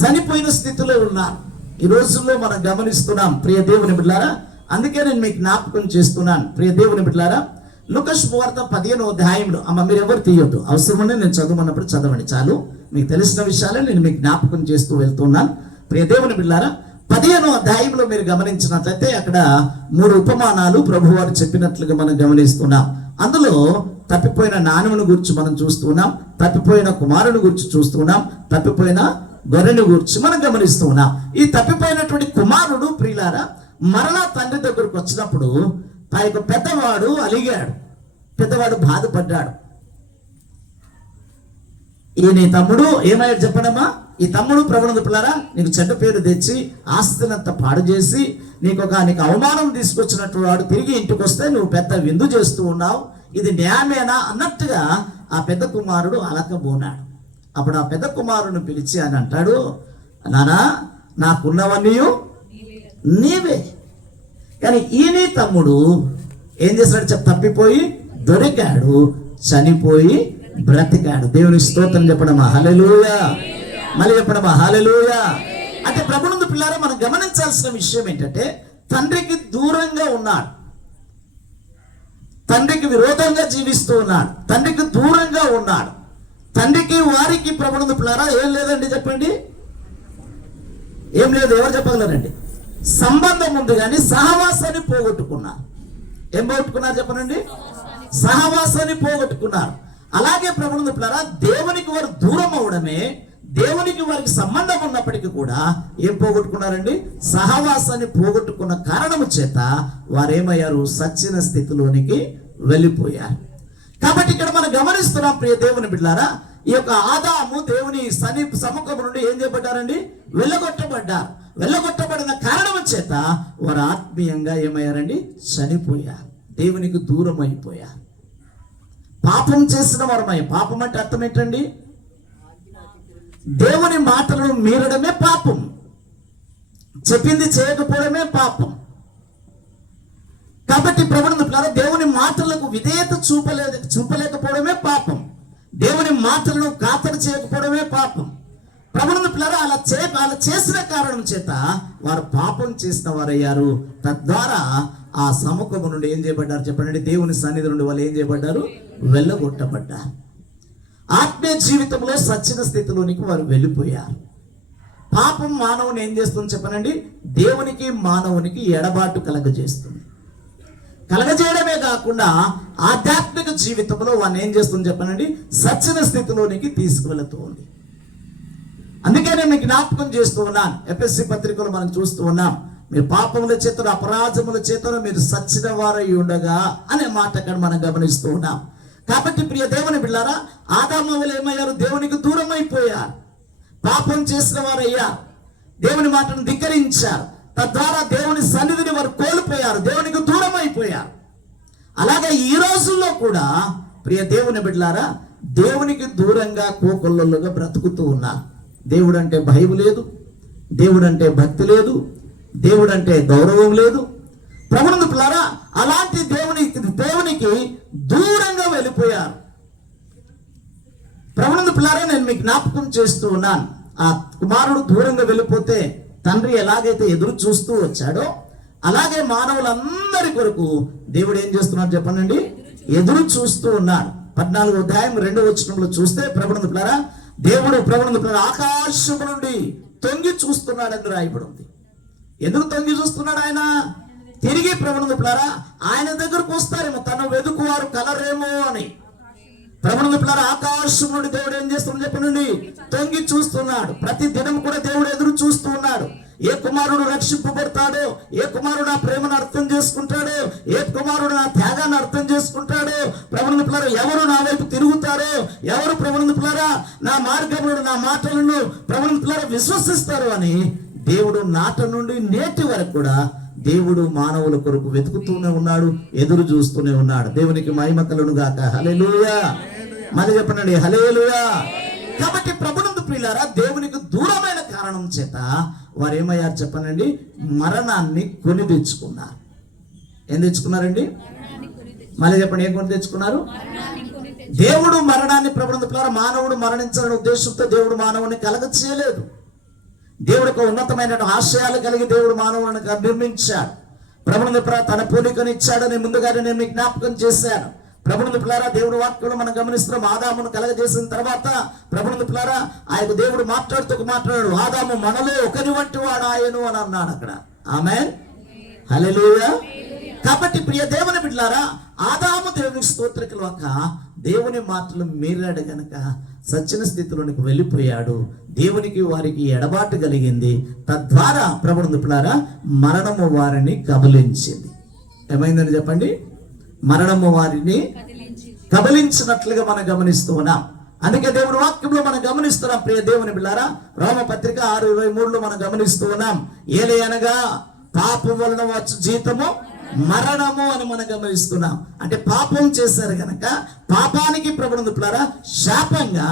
చనిపోయిన స్థితిలో ఉన్నారు. ఈ రోజుల్లో మనం గమనిస్తున్నాం ప్రియ దేవుని బిడ్డలారా. అందుకే నేను మీకు జ్ఞాపకం చేస్తున్నాను ప్రియ దేవుని బిడ్డలారా. లూకా సువార్త 15వ అధ్యాయంలో, అమ్మ మీరు ఎవరు తీయొద్దు, అవసరమని నేను చదవమన్నప్పుడు చదవండి చాలు. మీకు తెలిసిన విషయాలే నేను మీకు జ్ఞాపకం చేస్తూ వెళ్తున్నాను ప్రియ దేవుని బిడ్డలారా. 15వ అధ్యాయంలో మీరు గమనించినట్లయితే అక్కడ 3 ఉపమానాలు ప్రభువారు చెప్పినట్లుగా మనం గమనిస్తున్నాం. అందులో తప్పిపోయిన నాణెమును గురించి మనం చూస్తున్నాం, తప్పిపోయిన కుమారుని గురించి చూస్తున్నాం, తప్పిపోయిన గొర్రెని గురించి మనం గమనిస్తూ ఉన్నాం. ఈ తప్పిపోయినటువంటి కుమారుడు ప్రియులారా మరలా తండ్రి దగ్గరకు వచ్చినప్పుడు ఆ యొక్క పెద్దవాడు అలిగాడు, పెద్దవాడు బాధపడ్డాడు. ఈ నీ తమ్ముడు ఏమయ్యాడు చెప్పడమ్మా? ఈ తమ్ముడు ప్రభుని పిల్లరా నీకు చెడ్డ పేరు తెచ్చి ఆస్తినంత పాడు చేసి నీకు అవమానం తీసుకొచ్చినట్టు వాడు తిరిగి ఇంటికి వస్తే నువ్వు పెద్ద విందు చేస్తూ ఉన్నావు, ఇది న్యాయమేనా అన్నట్టుగా ఆ పెద్ద కుమారుడు అలకబోనాడు. అప్పుడు ఆ పెద్ద కుమారుని పిలిచి అని అంటాడు, నానా నాకున్నవన్నీ నీవే. కానీ ఈయన తమ్ముడు ఏం చేశాడు? తప్పిపోయి దొరికాడు, చనిపోయి బ్రతికాడు. దేవుని స్తోత్రం చెప్పడమా, హల్లెలూయా. మళ్ళీ చెప్పడమా, హల్లెలూయా. అంటే ప్రభునందు పిల్లారా మనం గమనించాల్సిన విషయం ఏంటంటే తండ్రికి దూరంగా ఉన్నాడు, తండ్రికి విరోధంగా జీవిస్తూ ఉన్నాడు, తండ్రికి దూరంగా ఉన్నాడు. తండ్రికి వారికి ప్రభునందు పిల్లారా ఏం లేదండి చెప్పండి, ఏం లేదు. ఎవరు చెప్పగలరండి? సంబంధం ఉంది, కానీ సహవాసాన్ని పోగొట్టుకున్నారు. ఏం పోగొట్టుకున్నారు చెప్పనండి? సహవాసాన్ని పోగొట్టుకున్నారు. అలాగే ప్రభునందు పిల్లారా దేవునికి వారు దూరం అవడమే, దేవునికి వారికి సంబంధం ఉన్నప్పటికీ కూడా ఏం పోగొట్టుకున్నారండి? సహవాసాన్ని పోగొట్టుకున్న కారణము చేత వారు ఏమయ్యారు? సచ్చిన స్థితిలోనికి వెళ్ళిపోయారు. కాబట్టి ఇక్కడ మనం గమనిస్తున్నాం ప్రియ దేవుని బిడ్డలారా, ఈ యొక్క ఆదాము దేవుని సముఖం నుండి ఏం చేయబడ్డారండి? వెళ్ళగొట్టబడ్డారు. వెళ్ళగొట్టబడిన కారణం చేత వారు ఆత్మీయంగా ఏమయ్యారండి? చనిపోయారు, దేవునికి దూరం అయిపోయారు. పాపం చేసిన వారమయ్య. పాపం అంటే అర్థం ఏంటండి? దేవుని మాటలను మీరడమే పాపం, చెప్పింది చేయకపోవడమే పాపం. కాబట్టి ప్రభునందు పిల్లారా దేవుని మాటలకు విధేయత చూపలేకపోవడమే పాపం, దేవుని మాటలను ఖాతరు చేయకపోవడమే పాపం. ప్రభునందు పిల్లారా అలా చేసిన కారణం చేత వారు పాపం చేసిన వారయ్యారు. తద్వారా ఆ సముఖము నుండి ఏం చేయబడ్డారు చెప్పండి? దేవుని సన్నిధి నుండి వాళ్ళు ఏం చేయబడ్డారు? వెళ్ళగొట్టబడ్డారు. ఆత్మీయ జీవితంలో సచ్చిన స్థితిలోనికి వారు వెళ్ళిపోయారు. పాపం మానవుని ఏం చేస్తుంది చెప్పనండి? దేవునికి మానవునికి ఎడబాటు కలగజేస్తుంది. కలగజేయడమే కాకుండా ఆధ్యాత్మిక జీవితంలో వాడిని ఏం చేస్తుంది చెప్పనండి? సచ్చిన స్థితిలోనికి తీసుకువెళుతూ ఉంది. అందుకే నేను మీకు జ్ఞాపకం చేస్తూ ఉన్నాను. ఎఫెసీ పత్రికలో మనం చూస్తూ ఉన్నాం, మీరు పాపముల చేతను అపరాధముల చేతను మీరు సచ్చిన వారై ఉండగా అనే మాట అక్కడ మనం గమనిస్తూ ఉన్నాం. కాబట్టి ప్రియ దేవుని బిడ్డలారా ఆదాములు ఏమయ్యారు? దేవునికి దూరం అయిపోయారు, పాపం చేసిన వారయ్యారు, దేవుని మాటను ధిక్కరించారు. తద్వారా దేవుని సన్నిధిని వారు కోల్పోయారు, దేవునికి దూరం అయిపోయారు. అలాగే ఈ రోజుల్లో కూడా ప్రియ దేవుని బిడ్డలారా దేవునికి దూరంగా కోకొల్లలుగా బ్రతుకుతూ ఉన్నారు. దేవుడు అంటే భయం లేదు, దేవుడు అంటే భక్తి లేదు, దేవుడు అంటే గౌరవం లేదు. ప్రభునందు పిల్లారా అలాంటి దేవుని దేవునికి దూరంగా వెళ్ళిపోయారు. ప్రభునందు పిల్లారా, నేను మీకు జ్ఞాపకం చేస్తూ ఉన్నాను. ఆ కుమారుడు దూరంగా వెళ్ళిపోతే తండ్రి ఎలాగైతే ఎదురు చూస్తూ వచ్చాడో అలాగే మానవులందరి కొరకు దేవుడు ఏం చేస్తున్నాడు చెప్పండి, ఎదురు చూస్తూ ఉన్నాడు. 14వ అధ్యాయం 2వ వచనంలో చూస్తే ప్రభునందు పిల్లారా, దేవుడు ప్రభునందు పిల్లారా ఆకాశము నుండి తొంగి చూస్తున్నాడని రాయబడి ఉంది. ఎందుకు తొంగి చూస్తున్నాడు ఆయన? తిరిగి ప్రభునందు పిల్లారా ఆయన దగ్గరకు వస్తారేమో, తను వెతుకువారు కలరేమో అని. ప్రభునందు పిల్లారా ఆకాశం నుండి దేవుడు ఏం చేస్తున్నాడు చెప్పండి, తొంగి చూస్తున్నాడు. ప్రతి దినం కూడా దేవుడు ఎదురు చూస్తూ ఉన్నాడు. ఏ కుమారుడు రక్షింపబడతాడో, ఏ కుమారుడు నా ప్రేమను అర్థం చేసుకుంటాడో, ఏ కుమారుడు నా త్యాగాన్ని అర్థం చేసుకుంటాడో, ప్రభునందు పిల్లారా ఎవరు నా వైపు తిరుగుతారో, ఎవరు ప్రభునందు పిల్లారా నా మార్గములను నా మాటలను ప్రభునందు పిల్లారా విశ్వసిస్తారు అని దేవుడు నాట నుండి నేటి వరకు కూడా దేవుడు మానవుల కొరకు వెతుకుతూనే ఉన్నాడు, ఎదురు చూస్తూనే ఉన్నాడు. దేవునికి మహిమ కలుగును గాక. హల్లెలూయా. మళ్ళీ చెప్పండి, హల్లెలూయా. కాబట్టి ప్రభునందు ప్రియులారా, దేవునికి దూరమైన కారణం చేత వారు ఏమయ్యారు చెప్పనండి, మరణాన్ని కొని తెచ్చుకున్నారు. ఏం తెచ్చుకున్నారండి? మళ్ళీ చెప్పండి, ఏం కొని తెచ్చుకున్నారు? దేవుడు మరణాన్ని ప్రభునందు ప్రియులారా మానవుడు మరణించాలనే ఉద్దేశంతో దేవుడు మానవుని కలగ చేయలేదు. దేవుడికి ఉన్నతమైన ఆశయాలు కలిగి దేవుడు మానవులను నిర్మించాడు. ప్రభునందు ప్రియులారా తన పోలికను ఇచ్చాడని ముందుగానే నేను మీకు జ్ఞాపకం చేశాను. ప్రభునందు పిల్లారా దేవుడు వాక్యంలో మనం గమనిస్తున్నాం. ఆదామును కలగజేసిన తర్వాత ప్రభునందు పిల్లారా ఆ యొక్క దేవుడు మాట్లాడాడు, ఆదాము మనలో ఒకరి వంటి వాడు ఆయను అని అన్నాడు అక్కడ. ఆమేన్, హల్లెలూయా. కాబట్టి ప్రియ దేవుని బిడ్డలారా, ఆదాము దేవునికి స్తోత్రకలుక దేవుని మాటలు మీరాడు గనక సచ్చిన స్థితిలోనికి వెళ్ళిపోయాడు. దేవునికి వారికి ఎడబాటు కలిగింది. తద్వారా ప్రభునందు పిల్లారా మరణము వారిని కబలించింది. ఏమైందని చెప్పండి? మరణము వారిని కబలించినట్లుగా మనం గమనిస్తూ ఉన్నాం. అందుకే దేవుని వాక్యంలో మనం గమనిస్తున్నాం ప్రియ దేవుని బిడ్డలారా, రోమపత్రిక 6:23లో మనం గమనిస్తూ ఉన్నాం. ఏలే అనగా పాపం వలన వచ్చు జీతము మరణము అని మనం గమనిస్తున్నాం. అంటే పాపం చేశారు గనక పాపానికి ప్రభునందు పిల్లారా శాపంగా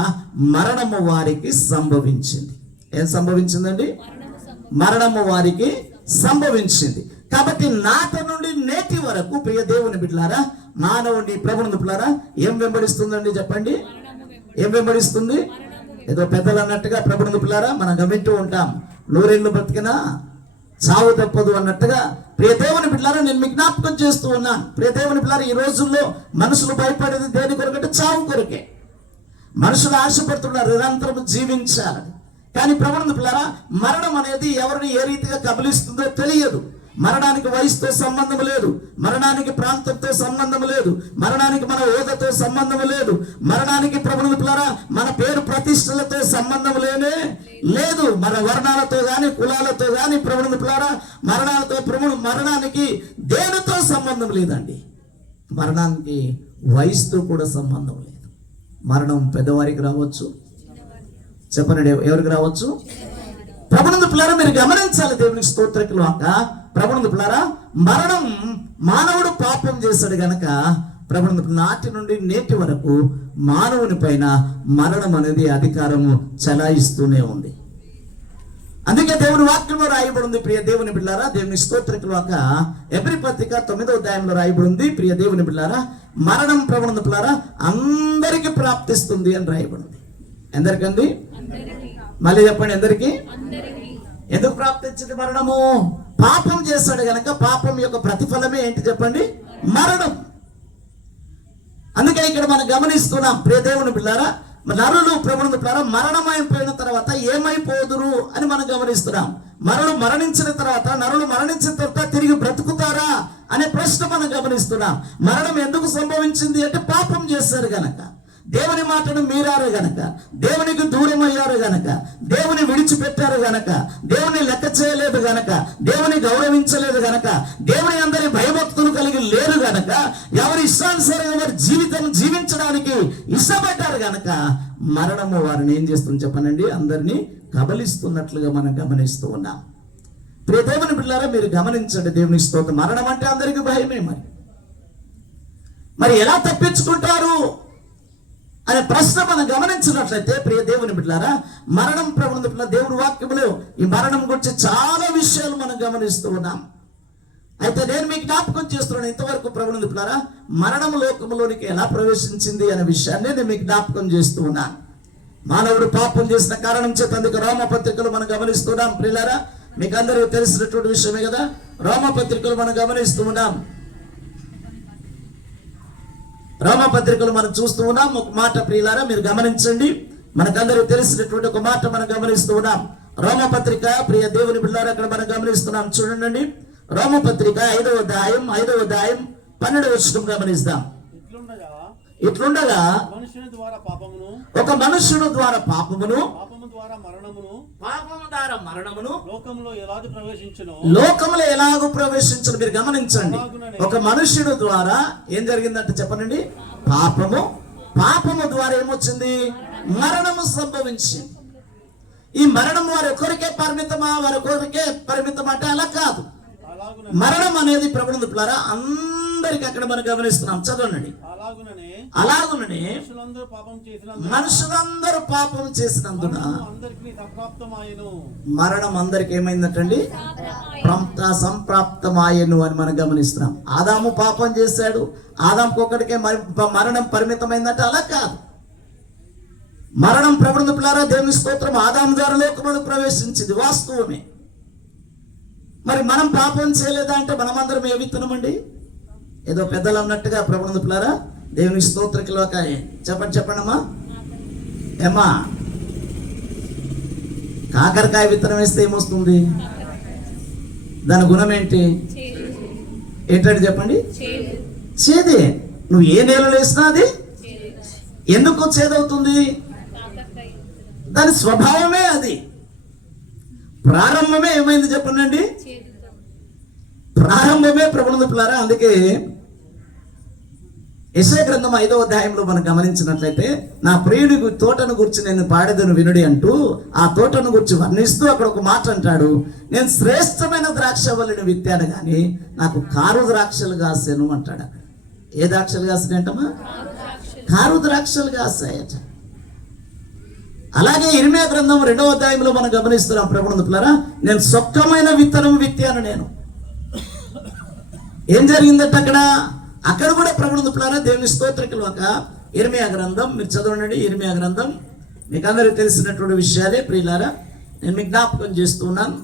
మరణము వారికి సంభవించింది. ఏం సంభవించిందండి? మరణము వారికి సంభవించింది. కాబట్టి నాట నుండి నేటి వరకు ప్రియ దేవుని బిడ్డలారా మానవుని ప్రభునందు పిల్లారా ఏం వెంబడిస్తుందండి చెప్పండి? ఏం వెంబడిస్తుంది? ఏదో పెద్దలు అన్నట్టుగా ప్రభునందు పిల్లారా మనం గమనిస్తూ ఉంటాం, నూరేళ్ళు బ్రతికినా చావు తప్పదు అన్నట్టుగా. ప్రియ దేవుని బిడ్డలారా నేను మీకు జ్ఞాపకం చేస్తూ ఉన్నాను. ప్రియ దేవుని బిడ్డలారా ఈ రోజుల్లో మనుషులు భయపడేది దేని కొరకంటే చావు కొరకే. మనుషులు ఆశపడుతున్నారు నిరంతరం జీవించాలని. కానీ ప్రభునందు పిల్లారా మరణం అనేది ఎవరిని ఏ రీతిగా కబలిస్తుందో తెలియదు. మరణానికి వయసుతో సంబంధం లేదు, మరణానికి ప్రాంతంతో సంబంధం లేదు, మరణానికి మన హోదాతో సంబంధం లేదు, మరణానికి ప్రభునందు పిల్లారా మన పేరు ప్రతిష్టలతో సంబంధం లేదు. మన వర్ణాలతో గాని కులాలతో గాని ప్రభునందు పిల్లారా మరణానికి దేనితో సంబంధం లేదండి. మరణానికి వయసుతో కూడా సంబంధం లేదు. మరణం పెద్దవారికి రావచ్చు, చెప్పండి ఎవరికి రావచ్చు? ప్రభునందు పిల్లారా మీరు గమనించాలి. దేవునికి స్తోత్రకులాక ప్రభునందు పిల్లారా మరణం మానవుడు పాపం చేశాడు గనక ప్రభునందు నాటి నుండి నేటి వరకు మానవుని పైన మరణం అనేది అధికారము చలాయిస్తూనే ఉంది. అందుకే దేవుని వాక్యంలో రాయబడి ఉంది ప్రియ దేవుని బిడ్డలారా, దేవుని స్తోత్రకులాక ఎబ్రీ పత్రిక 9వ అధ్యాయంలో రాయబడి ఉంది ప్రియ దేవుని బిడ్డలారా మరణం ప్రభునందు పిల్లారా అందరికి ప్రాప్తిస్తుంది అని రాయబడి ఉంది. ఎందరికండి? మళ్ళీ చెప్పండి, ఎందరికి? ఎందుకు ప్రాప్తించింది మరణము? పాపం చేస్తాడు గనక పాపం యొక్క ప్రతిఫలమే ఏంటి చెప్పండి? మరణం. అందుకే ఇక్కడ మనం గమనిస్తున్నాం ప్రియ దేవుని బిడ్డలారా నరులు ప్రభునందు పిల్లారా మరణమైపోయిన తర్వాత ఏమైపోదురు అని మనం గమనిస్తున్నాం. నరులు మరణించిన తర్వాత తిరిగి బ్రతుకుతారా అనే ప్రశ్న మనం గమనిస్తున్నాం. మరణం ఎందుకు సంభవించింది అంటే పాపం చేశారు గనక, దేవుని మాటను మీరారు గనక, దేవునికి దూరం అయ్యారు గనక, దేవుని విడిచిపెట్టారు గనక, దేవుని లెక్క చేయలేదు గనక, దేవుని గౌరవించలేదు గనక, దేవుని అందరి భయభక్తులు కలిగి లేరు గనక, ఎవరి ఇష్టానుసారంగా వారి జీవితం జీవించడానికి ఇష్టపడ్డారు గనక మరణము వారిని ఏం చేస్తుంది చెప్పనండి? అందరినీ కబలిస్తున్నట్లుగా మనం గమనిస్తూ ఉన్నాం. ప్రియ దేవుని బిడ్డలారా మీరు గమనించండి. దేవుని స్తోత్రం. మరణం అంటే అందరికీ భయమే. మరి ఎలా తప్పించుకుంటారు అనే ప్రశ్న మనం గమనించినట్లయితే ప్రియ దేవుని బిడ్డలారా మరణం ప్రభునందు దేవుని వాక్యంలో ఈ మరణం గురించి చాలా విషయాలు మనం గమనిస్తూ ఉన్నాం. అయితే నేను మీకు జ్ఞాపకం చేస్తున్నాను, ఇంతవరకు ప్రభునందులారా మరణం లోకంలోనికి ఎలా ప్రవేశించింది అనే విషయాన్ని నేను మీకు జ్ఞాపకం చేస్తూ ఉన్నాను. మానవుడు పాపం చేసిన కారణం చేత అందుకు రోమపత్రికలు మనం గమనిస్తున్నాం. ప్రియులారా, మీకు అందరూ తెలిసినటువంటి విషయమే కదా. రోమపత్రికలు మనం గమనిస్తూ ఉన్నాం. రోమపత్రికలు మనం చూస్తూ ఉన్నాం. ఒక మాట ప్రియులారా మీరు గమనించండి, మనకందరూ తెలిసినటువంటి ఒక మాట మనం గమనిస్తూ ఉన్నాం. రోమపత్రిక ప్రియ దేవుని బిడ్డలారా అక్కడ మనం గమనిస్తున్నాం. చూడండి, రోమపత్రిక 5వ అధ్యాయం 12వ వచనం గమనిస్తాం. ఇట్లుండగా ఒక మనుష్యుడు ద్వారా పాపమును పాపము ద్వారా మరణమును లోకములో ఎలాగూ ప్రవేశించను. మీరు గమనించండి, ఒక మనుష్యుడు ద్వారా ఏం జరిగిందంటే చెప్పనండి, పాపము ద్వారా ఏమొచ్చింది, మరణము సంభవించింది. ఈ మరణం వారి ఒకరికే పరిమితమా, వారి ఒకరికే పరిమితం అంటే అలా కాదు. మరణం అనేది ప్రభునందులారా అందరికి అక్కడ మనం గమనిస్తున్నాం. చదవండి, అలాగుననే మనుషులందరూ పాపం చేసినందున మరణం అందరికి ఏమైందటండి, సంప్రాప్తమాయను అని మనం గమనిస్తున్నాం. ఆదాము పాపం చేశాడు, ఆదాముకు ఒక్కడికే మరణం పరిమితమైందంటే అలా కాదు. మరణం ప్రభునందులారా దేవుని స్తోత్రం ఆదాము ద్వారా లోకములకు ప్రవేశించింది, వాస్తవమే. మరి మనం పాపం చేయలేదా అంటే మనమందరం ఏ విత్తనం అండి? ఏదో పెద్దలు అన్నట్టుగా ప్రభునందులారా దేవుని స్తోత్రకిలో చెప్పండమ్మా. ఏమ్మా, కాకరకాయ విత్తనం వేస్తే ఏమొస్తుంది? దాని గుణం ఏంటి? ఏంటంటే చెప్పండి, చేదే. నువ్వు ఏ నేలలో వేసినా అది ఎందుకు చేదవుతుంది? దాని స్వభావమే అది. ప్రారంభమే ఏమైంది చెప్పండి, ప్రారంభమే ప్రభునందులారా. అందుకే యెషయా గ్రంథం 5వ అధ్యాయంలో మనం గమనించినట్లయితే, నా ప్రియుడి తోటను గురించి నేను పాడేదను వినుడి అంటూ ఆ తోటను గురించి వర్ణిస్తూ అక్కడ ఒక మాట అంటాడు, నేను శ్రేష్టమైన ద్రాక్షవల్లిని విత్తాను కానీ నాకు కారు ద్రాక్షలు కాసాను అంటాడు. అక్కడ ఏ ద్రాక్షలు కాసాయంటమ్మా? కారు ద్రాక్షలు కాసాయట. అలాగే ఇర్మియా గ్రంథం 2వ అధ్యాయంలో మనం గమనిస్తున్నాం ప్రభునందులారా, నేను సొక్కమైన విత్తనం విత్తాను. నేను ఏం జరిగిందంటే అక్కడ కూడా ప్రభునందులారా దేవుని స్తోత్రకులు ఒక ఇర్మియా గ్రంథం మీరు చదవండి. ఇర్మియా గ్రంథం మీకు అందరికీ తెలిసినటువంటి విషయాలే ప్రియులారా, నేను మీకు జ్ఞాపకం చేస్తూ ఉన్నాను.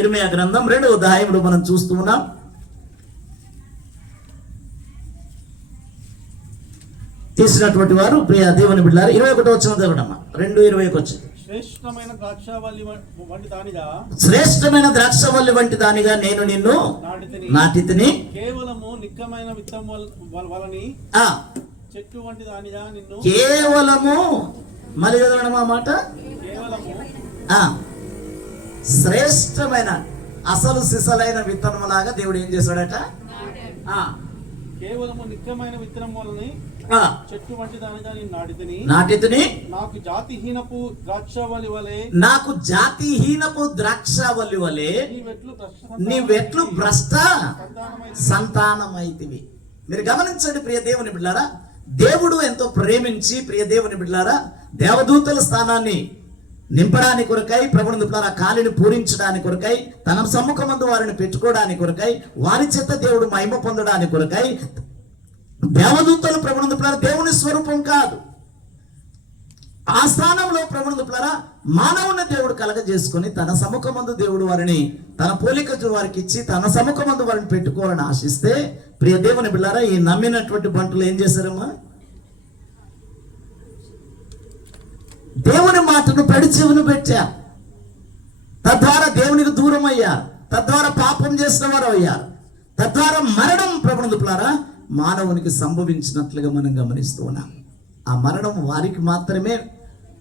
ఇర్మియా గ్రంథం 2వ అధ్యాయంలో మనం చూస్తూ ఉన్నాం. తీసినటువంటి వారు ప్రియ దేవుని బిడ్డలారా 21వ వచనం చదవడమ్మా. 2:20 వచ్చింది. శ్రేష్టమైన ద్రాక్షవల్లి వంటి దానిగా నేను నిన్ను నాటితిని, కేవలము నిక్కమైన విత్తనం వలని చెట్టు వంటి దానిగా నిన్ను, కేవలము మళ్ళీ చదవడమా మాట, శ్రేష్టమైన అసలు సిసలైన విత్తనం లాగా దేవుడు ఏం చేశాడట, కేవలము నిక్కమైన విత్తనం వలని చెట్టు వంటి దానిగా నేను నాటితిని, నాకు జాతిహీనపు ద్రాక్షవల్లి వలె నీవెట్లు భ్రష్ట సంతానమైతివి. మీరు గమనించండి ప్రియ దేవుని బిడ్డలారా, దేవుడు ఎంతో ప్రేమించి ప్రియ దేవుని బిడ్డలారా దేవదూతల స్థానాన్ని నింపడానికి కొరకై, ప్రభునందులారా కాలిని పూరించడానికి కొరకై, తన సమ్ముఖమందు వారిని పెట్టుకోవడానికి కొరకై, వారి చేత దేవుడు మహిమ పొందడానికి కొరకై దేవదూతలు ప్రభునందులారా దేవుని స్వరూపం కాదు. ఆ స్థానంలో ప్రభునందులారా మానవుని దేవుడు కలగజేసుకొని తన సముఖమందు దేవుడు వారిని తన పోలిక వారికి ఇచ్చి తన సముఖమందు వారిని పెట్టుకోవాలని ఆశిస్తే ప్రియ దేవుని బిడ్డలారా ఈ నమ్మినటువంటి బంటులు ఏం చేశారమ్మా? దేవుని మాటను పడిచెవును పెట్టారు. తద్వారా దేవునికి దూరం అయ్యారు, తద్వారా పాపం చేసిన వారు అయ్యారు, తద్వారా మరణం ప్రభునందులారా మానవునికి సంభవించినట్లుగా మనం గమనిస్తూ ఉన్నాం. ఆ మరణం వారికి మాత్రమే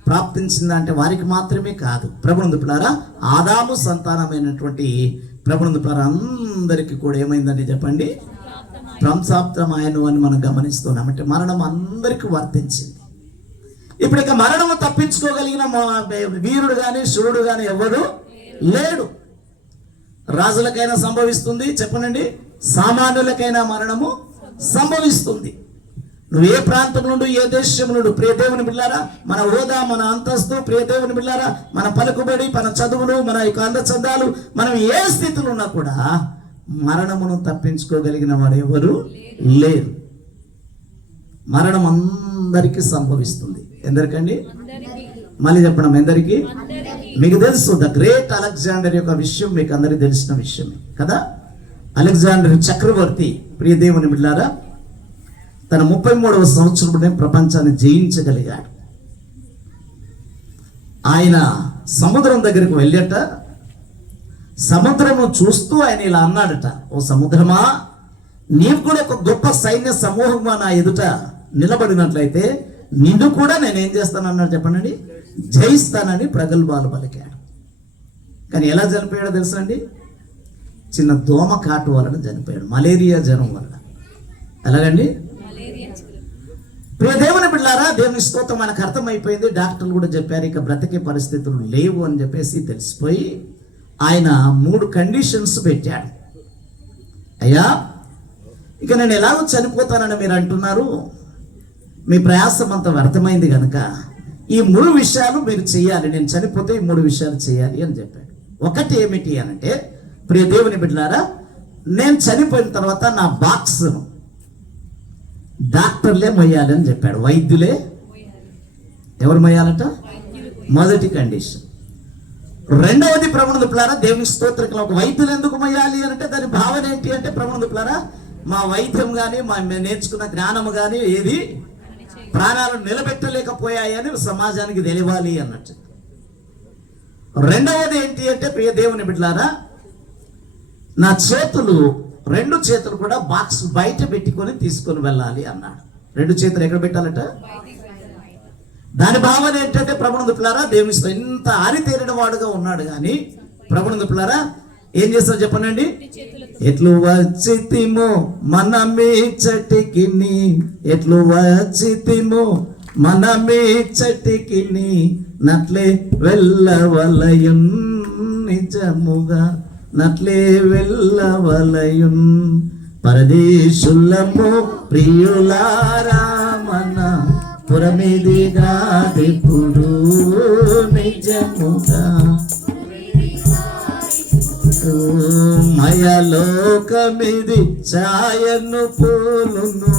ప్రాప్తించిందంటే వారికి మాత్రమే కాదు ప్రభునందులారా ఆదాము సంతానమైనటువంటి ప్రభునందులారా అందరికీ కూడా ఏమైందని చెప్పండి, సంప్రాప్తమాయను అని మనం గమనిస్తున్నాం. అంటే మరణం అందరికీ వర్తించింది. ఇప్పుడు ఇక మరణము తప్పించుకోగలిగిన వీరుడు గాని శూరుడు గాని ఎవరు లేడు. రాజులకైనా సంభవిస్తుంది చెప్పనండి, సామాన్యులకైనా మరణము సంభవిస్తుంది. నువ్వు ఏ ప్రాంతం నుండి ఏ దేశం నుండి ప్రియ దేవుని బిడ్డలారా మన హోదా మన అంతస్తు ప్రియ దేవుని బిడ్డలారా మన పలుకుబడి మన చదువులు మన యొక్క అందచందాలు మనం ఏ స్థితిలో ఉన్నా కూడా మరణమును తప్పించుకోగలిగిన వాడు ఎవరు లేరు. మరణం అందరికీ సంభవిస్తుంది. ఎందరికండి? మళ్ళీ చెప్పడం, ఎందరికీ? మీకు తెలుసు ద గ్రేట్ అలెగ్జాండర్ యొక్క విషయం మీకు అందరికీ తెలిసిన విషయమే కదా. అలెగ్జాండర్ చక్రవర్తి, ప్రియ దేవుని బిడ్డలారా, తన 33వ సంవత్సరంలోనే ప్రపంచాన్ని జయించగలిగాడు. ఆయన సముద్రం దగ్గరికి వెళ్ళట, సముద్రము చూస్తూ ఆయన ఇలా అన్నాడట, ఓ సముద్రమా, నీవు కూడా ఒక గొప్ప సైన్య సమూహంగా నా ఎదుట నిలబడినట్లయితే నిన్ను కూడా నేనేం చేస్తానన్నాడు చెప్పండి, జయిస్తానని ప్రగల్భాలు పలికాడు. కానీ ఎలా చనిపోయాడో తెలుసా అండి? చిన్న దోమ కాటు వలన చనిపోయాడు, మలేరియా జ్వరం వలన. ఎలాగండి? ప్రియ దేవుని బిడ్డలారా, దేవుని స్తోత్రం, మనకు అర్థమైపోయింది. డాక్టర్లు కూడా చెప్పారు ఇక బ్రతికే పరిస్థితులు లేవు అని చెప్పేసి తెలిసిపోయి ఆయన 3 కండిషన్స్ పెట్టాడు. అయ్యా, ఇక నేను ఎలాగో చనిపోతానని మీరు అంటున్నారు, మీ ప్రయాసం అంత వ్యర్థమైంది కనుక ఈ 3 విషయాలు మీరు చేయాలి, నేను చనిపోతే ఈ 3 విషయాలు చేయాలి అని చెప్పాడు. ఒకటి ఏమిటి అనంటే, ప్రియ దేవుని బిడ్డలారా, నేను చనిపోయిన తర్వాత నా బాక్స్ను డాక్టర్లే మొయ్యాలి అని చెప్పాడు, వైద్యులే. ఎవరు మొయ్యాలట? మొదటి కండిషన్. రెండవది ప్రభువుని దుప్లారా, దేవుని స్తోత్రం, ఒక వైద్యులు ఎందుకు మొయ్యాలి అంటే దాని భావన ఏంటి అంటే, ప్రభువుని దుప్లారా, మా వైద్యం కానీ మా నేర్చుకున్న జ్ఞానము కానీ ఏది ప్రాణాలను నిలబెట్టలేకపోయాయని సమాజానికి తెలియాలి అన్నట్టు. రెండవది ఏంటి అంటే, ప్రియ దేవుని బిడ్డలారా, నా చేతులు 2 చేతులు కూడా బాక్స్ బయట పెట్టుకొని తీసుకొని వెళ్ళాలి అన్నాడు. 2 చేతులు ఎక్కడ పెట్టాలట? దాని భావన ఏంటంటే, ప్రభువుని దుప్లారా, దేవుని ఇంత ఆరితేరిన వాడుగా ఉన్నాడు కానీ ప్రభువుని దుప్లారా ఏం చేస్తారో చెప్పనండి, ఎట్లు వచ్చితిమో మనమే చటికిని, ఎట్లు వచ్చితిమో మనమే చటికిని, నట్లే వెళ్ళవలయున్ నిజముగా, నట్లే వెళ్ళవలయున్. పరదేశులము ప్రియులారా, మన పురమిదిగా దిప్పుడు నిజముగా, మాయలోకమిది ఛాయను పూలును,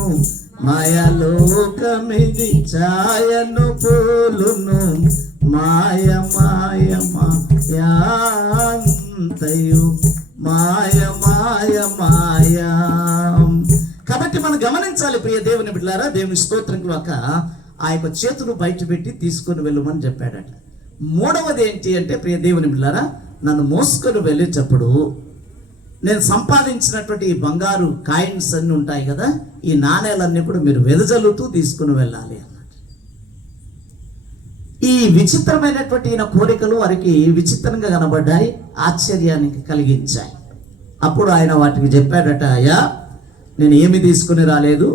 మాయలోకమిది ఛాయను పూలును, మాయ మాయ మాయాంతయు మాయ మాయ మాయా. కాబట్టి మనం గమనించాలి ప్రియ దేవుని బిడ్డలారా, దేవుని స్తోత్రం కాక ఆ యొక్క చేతులు బయట పెట్టి తీసుకొని వెళ్ళమని చెప్పాడట. మూడవది ఏంటి అంటే, ప్రియ దేవుని బిడ్డలారా, నన్ను మోసుకొని వెళ్ళేటప్పుడు నేను సంపాదించినటువంటి ఈ బంగారు కాయిన్స్ అన్నీ ఉంటాయి కదా, ఈ నాణేలన్నీ కూడా మీరు వెదజల్లుతూ తీసుకుని వెళ్ళాలి అన్నట్టు. ఈ విచిత్రమైనటువంటి ఈయన కోరికలు వారికి విచిత్రంగా కనబడ్డాయి, ఆశ్చర్యానికి కలిగించాయి. అప్పుడు ఆయన వాటికి చెప్పాడట, అయ్యా, నేను ఏమి తీసుకుని రాలేదు.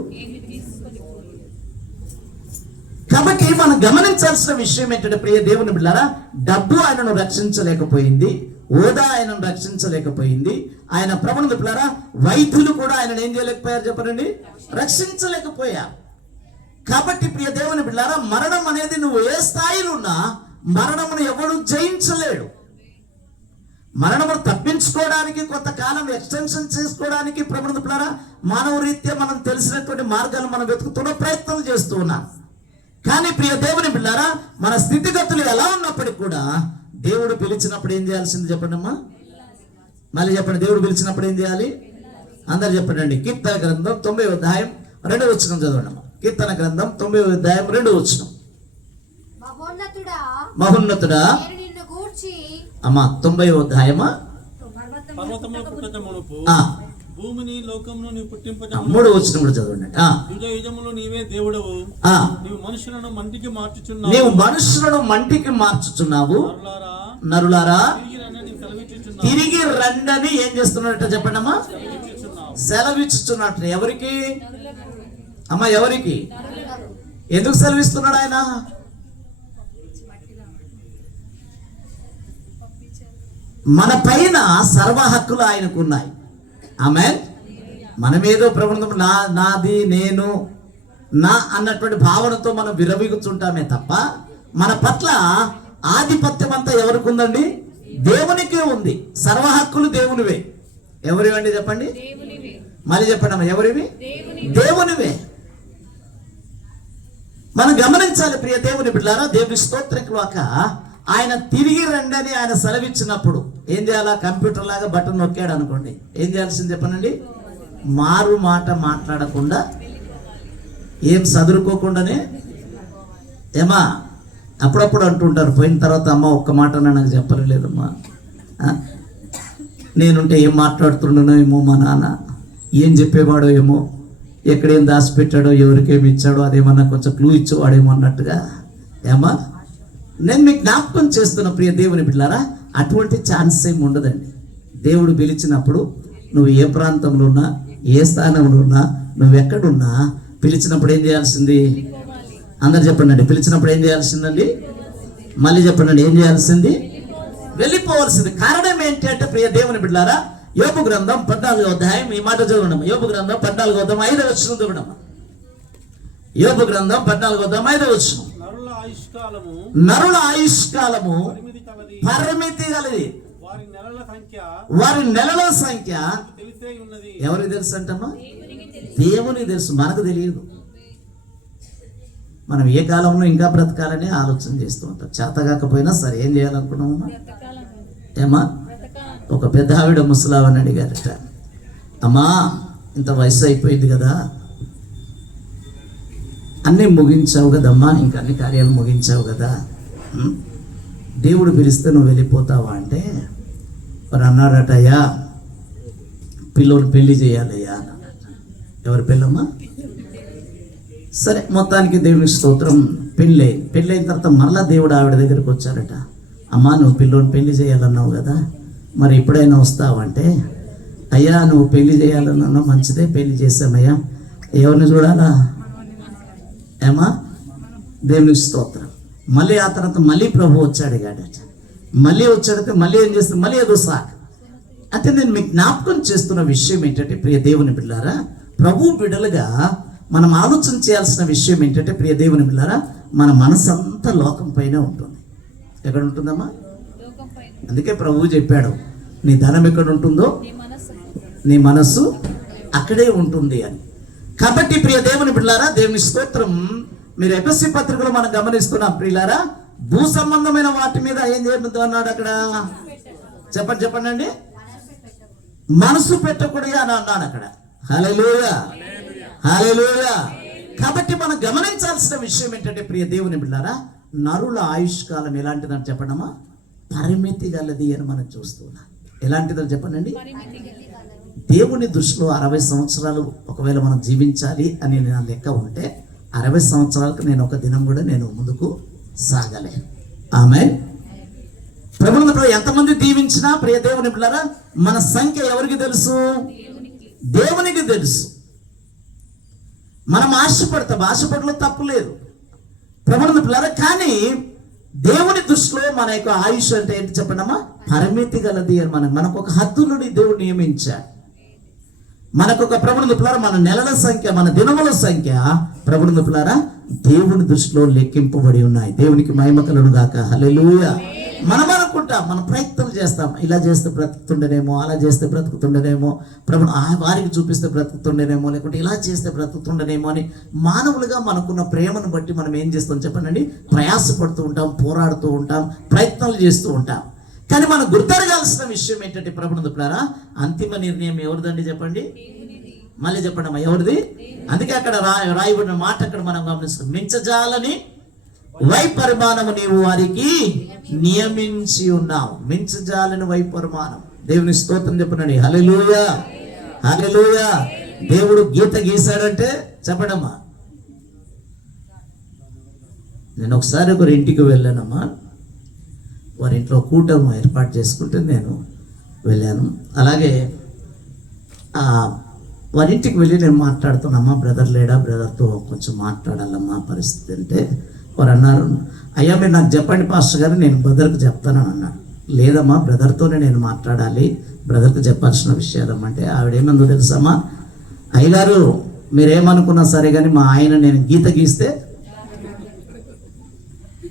కాబట్టి మనం గమనించాల్సిన విషయం ఏంటంటే, ప్రియ దేవుని బిడ్డలారా, డబ్బు ఆయనను రక్షించలేకపోయింది, హోదా ఆయనను రక్షించలేకపోయింది. ఆయన ప్రభువుని బిడ్డలారా, వైద్యులు కూడా ఆయనను ఏం చేయలేకపోయారు చెప్పండి, రక్షించలేకపోయారు. కాబట్టి ప్రియ దేవుని బిడ్డలారా, మరణం అనేది నువ్వు ఏ స్థాయిలో ఉన్నా మరణమును ఎవడు జయించలేడు. మరణమును తప్పించుకోవడానికి, కొంతకాలం ఎక్స్టెన్షన్ చేసుకోవడానికి ప్రభువుని బిడ్డలారా, మానవ రీత్యా మనం తెలిసినటువంటి మార్గాలు మనం వెతుకుతున్న ప్రయత్నం చేస్తూ ఉన్నాం. కానీ ప్రియ దేవుని బిడ్డలారా, మన స్థితిగతులు ఎలా ఉన్నప్పటికీ కూడా దేవుడు పిలిచినప్పుడు ఏం చేయాల్సింది చెప్పండి అమ్మా, మళ్ళీ చెప్పండి. దేవుడు పిలిచినప్పుడు ఏం చేయాలి? అందరు చెప్పండి. కీర్తన గ్రంథం 9వ అధ్యాయం 2వ వచనం చదవండి అమ్మా. కీర్తన గ్రంథం 9వ అధ్యాయం 2వ వచనం. మహోన్నతుడా, అమ్మా 90వ అధ్యాయమా, భూమిని లోకమును నీవు పుట్టింపజ 3వ వచనం కూడా చదవండి. యుగ యుగములు నీవే దేవుడవు, నీవు మనుషులను మంటికి మార్చుచున్నావు, నీవు మనుషులను మంటికి మార్చుచున్నావు, నరులారా తిరిగి రండని ఏం చేస్తున్నట్టు చెప్పండి అమ్మా, సెలవిచ్చుచున్నట్టు. ఎవరికి అమ్మా, ఎవరికి? ఎందుకు సెలవిస్తున్నాడు ఆయన? మన పైన సర్వ హక్కులు ఆయనకు ఉన్నాయి. ఆమేన్. మనమేదో ప్రభుత్వం నాది నేను నా అన్నటువంటి భావనతో మనం విరవిగుతుంటామే తప్ప మన పట్ల ఆధిపత్యం అంతా ఎవరికి ఉందండి? దేవునికే ఉంది. సర్వ హక్కులు దేవునివే. ఎవరివండి చెప్పండి, మళ్ళీ చెప్పండి అమ్మా, ఎవరివి? దేవునివే. మనం గమనించాలి ప్రియ దేవుని బిడ్డలారా. దేవుని స్తోత్రకులాక ఆయన తిరిగి రండి అని ఆయన సెలవిచ్చినప్పుడు ఏం చేయాలా? కంప్యూటర్ లాగా బటన్ నొక్కాడు అనుకోండి, ఏం చేయాల్సింది చెప్పనండి? మారు మాట మాట్లాడకుండా, ఏం చదువుకోకుండానే, ఏమా అప్పుడప్పుడు అంటుంటారు, పోయిన తర్వాత అమ్మ ఒక్క మాట నాకు చెప్పలేదమ్మా, నేనుంటే ఏం మాట్లాడుతున్నానో ఏమో, మా నాన్న ఏం చెప్పేవాడో ఏమో, ఎక్కడేం దాచిపెట్టాడో, ఎవరికేమి ఇచ్చాడో అదేమన్నా కొంచెం క్లూ ఇచ్చేవాడేమో అన్నట్టుగా. ఏమా నేను మీకు జ్ఞాపకం చేస్తున్న ప్రియ దేవుని బిడ్డలారా, అటువంటి ఛాన్స్ ఏమి ఉండదండి. దేవుడు పిలిచినప్పుడు నువ్వు ఏ ప్రాంతంలో ఉన్నా, ఏ స్థానంలో ఉన్నా, నువ్వు ఎక్కడున్నా, పిలిచినప్పుడు ఏం చేయాల్సింది? అందరు చెప్పండి, పిలిచినప్పుడు ఏం చేయాల్సిందండి? మళ్ళీ చెప్పండి, ఏం చేయాల్సింది? వెళ్ళిపోవాల్సింది. కారణం ఏంటి అంటే ప్రియ దేవుని బిడ్డలారా, యోబు గ్రంథం 14వ అధ్యాయం, ఈ మాట చదవడం. యోబు గ్రంథం 14వ అధ్యాయం 5వ వచనం చదవడం. యోబు గ్రంథం 14వ అధ్యాయం 5వ వచనం. నరుల ఆయుష్కాలము పరిమితి గలది, వారి నెలల సంఖ్య ఎవరికి తెలుసు అంటమ్మా? దేవునికి తెలుసు, మనకు తెలియదు. మనం ఏ కాలంలో ఇంకా బ్రతకాలని ఆలోచన చేస్తూ ఉంటాం. చేత కాకపోయినా సరే ఏం చేయాలనుకున్నామమ్మా? ఏమా ఒక పెద్ద ఆవిడ ముసలావని అడిగారట, అమ్మా ఇంత వయసు అయిపోయింది కదా, అన్నీ ముగించావు కదమ్మా, ఇంకా అన్ని కార్యాలు ముగించావు కదా, దేవుడు పిలిస్తే నువ్వు వెళ్ళిపోతావా అంటే మరి అన్నారట, అయ్యా పిల్లోని పెళ్లి చేయాలయ్యా. ఎవరి పెళ్ళమ్మా? సరే, మొత్తానికి దేవుని స్తోత్రం, పెళ్ళైన తర్వాత మరలా దేవుడు ఆవిడ దగ్గరికి వచ్చారట, అమ్మా నువ్వు పిల్లోని పెళ్లి చేయాలన్నావు కదా, మరి ఎప్పుడైనా వస్తావంటే, అయ్యా నువ్వు పెళ్లి చేయాలన్నావు, మంచిదే పెళ్లి చేసామయ్యా, ఎవరిని చూడాలా? ఏమా దేవుని స్తోత్రం. మళ్ళీ ఆ తర్వాత మళ్ళీ ప్రభు వచ్చాడు గాడట, మళ్ళీ వచ్చాడితే మళ్ళీ ఏం చేస్తాడు? మళ్ళీ ఏదో సాక్. అంటే నేను మీకు జ్ఞాపకం చేస్తున్న విషయం ఏంటంటే ప్రియ దేవుని బిడ్డలారా, ప్రభు బిడ్డలుగా మనం ఆలోచన చేయాల్సిన విషయం ఏంటంటే ప్రియ దేవుని బిడ్డలారా, మన మనసు అంతా లోకం పైన ఉంటుంది. ఎక్కడ ఉంటుందమ్మా? అందుకే ప్రభువు చెప్పాడు, నీ ధనం ఎక్కడ ఉంటుందో నీ మనస్సు అక్కడే ఉంటుంది అని. కాబట్టి ప్రియ దేవుని బిడ్డలారా, దేవుని స్తోత్రం, మీరు ఎఫెసీ పత్రికలో మనం గమనిస్తున్నాం ప్రియులారా, భూ సంబంధమైన వాటి మీద ఏం చేయబోతు అన్నాడు అక్కడ? చెప్పండి అండి, మనసు పెట్టకూడదు అని అన్నాడు అక్కడ. హల్లెలూయా, హల్లెలూయా. కాబట్టి మనం గమనించాల్సిన విషయం ఏంటంటే ప్రియ దేవుని బిడ్డలారా, నరుల ఆయుష్కాలం ఎలాంటిదని చెప్పడమా? పరిమితి గలది అని మనం చూస్తున్నాం. ఎలాంటిదని చెప్పండి? దేవుని దృష్టిలో 60 సంవత్సరాలు ఒకవేళ మనం జీవించాలి అని నా లెక్క ఉంటే 60 సంవత్సరాలకు నేను ఒక దినం కూడా నేను ముందుకు సాగలేను. ఆమేన్. ప్రభువును ఎంతమంది దీవించినా ప్రియ దేవుని బిడ్డలారా, మన సంఖ్య ఎవరికి తెలుసు? దేవునికి తెలుసు. మనం ఆశపడలో తప్పు లేదు ప్రభువును బిడ్డలారా, కానీ దేవుని దృష్టిలో మన యొక్క ఆయుష్ అంటే ఏంటి చెప్పండమ్మా? పరిమితి గలది అని మనకు ఒక హద్దులుని దేవుడు నియమించాడు. మనకొక ప్రభువును పిల్లారా, మన నెలల సంఖ్య, మన దినముల సంఖ్య ప్రభువును పిల్లారా దేవుని దృష్టిలో లెక్కింపబడి ఉన్నాయి. దేవునికి మహిమ కలుగును గాక. హల్లెలూయా. మనం అనుకుంటాం, మనం ప్రయత్నం చేస్తాం, ఇలా చేస్తే బ్రతుకుతుండేనేమో, అలా చేస్తే బ్రతుకుతుండేనేమో, ప్రభు వారికి చూపిస్తే బ్రతుకుతుండేనేమో, లేకుంటే ఇలా చేస్తే బ్రతుకుతుండేనేమో అని మానవులుగా మనకున్న ప్రేమను బట్టి మనం ఏం చేస్తాం చెప్పండి? ప్రయాసపడుతూ ఉంటాం, పోరాడుతూ ఉంటాం, ప్రయత్నాలు చేస్తూ ఉంటాం. కానీ మనం గుర్తెరగాల్సిన విషయం ఏంటంటే ప్రభువును పిల్లారా, అంతిమ నిర్ణయం ఎవరిదండి చెప్పండి? మళ్ళీ చెప్పండి అమ్మా, ఎవరిది? అందుకే అక్కడ రాయబడిన మాట అక్కడ మనం గమనిస్తాం, మించజాలని వైపరిమాణము నీవు వారికి నియమించి ఉన్నావు. మించజాలని వైపరిమాణం. దేవుని స్తోత్రం చెప్పనండి. హల్లెలూయా, హల్లెలూయా. దేవుడు గీత గీశాడంటే చెప్పడమ్మా. నేను ఒకసారి ఒకరి ఇంటికి వెళ్ళానమ్మా, వారి ఇంట్లో కూటమి ఏర్పాటు చేసుకుంటే నేను వెళ్ళాను. అలాగే వారి ఇంటికి వెళ్ళి నేను మాట్లాడుతున్నామ్మా, బ్రదర్ లేడా, బ్రదర్తో కొంచెం మాట్లాడాలమ్మా పరిస్థితి అంటే వారు అన్నారు, అయ్యా మీరు నాకు చెప్పండి పాస్టర్ గారు, నేను బ్రదర్కి చెప్తానని అన్నాడు. లేదమ్మా బ్రదర్తోనే నేను మాట్లాడాలి, బ్రదర్కి చెప్పాల్సిన విషయాలమ్మా అంటే ఆవిడేమందో తెలుసమ్మా, అయ్యగారు మీరేమనుకున్నా సరే కానీ మా ఆయన నేను గీత గీస్తే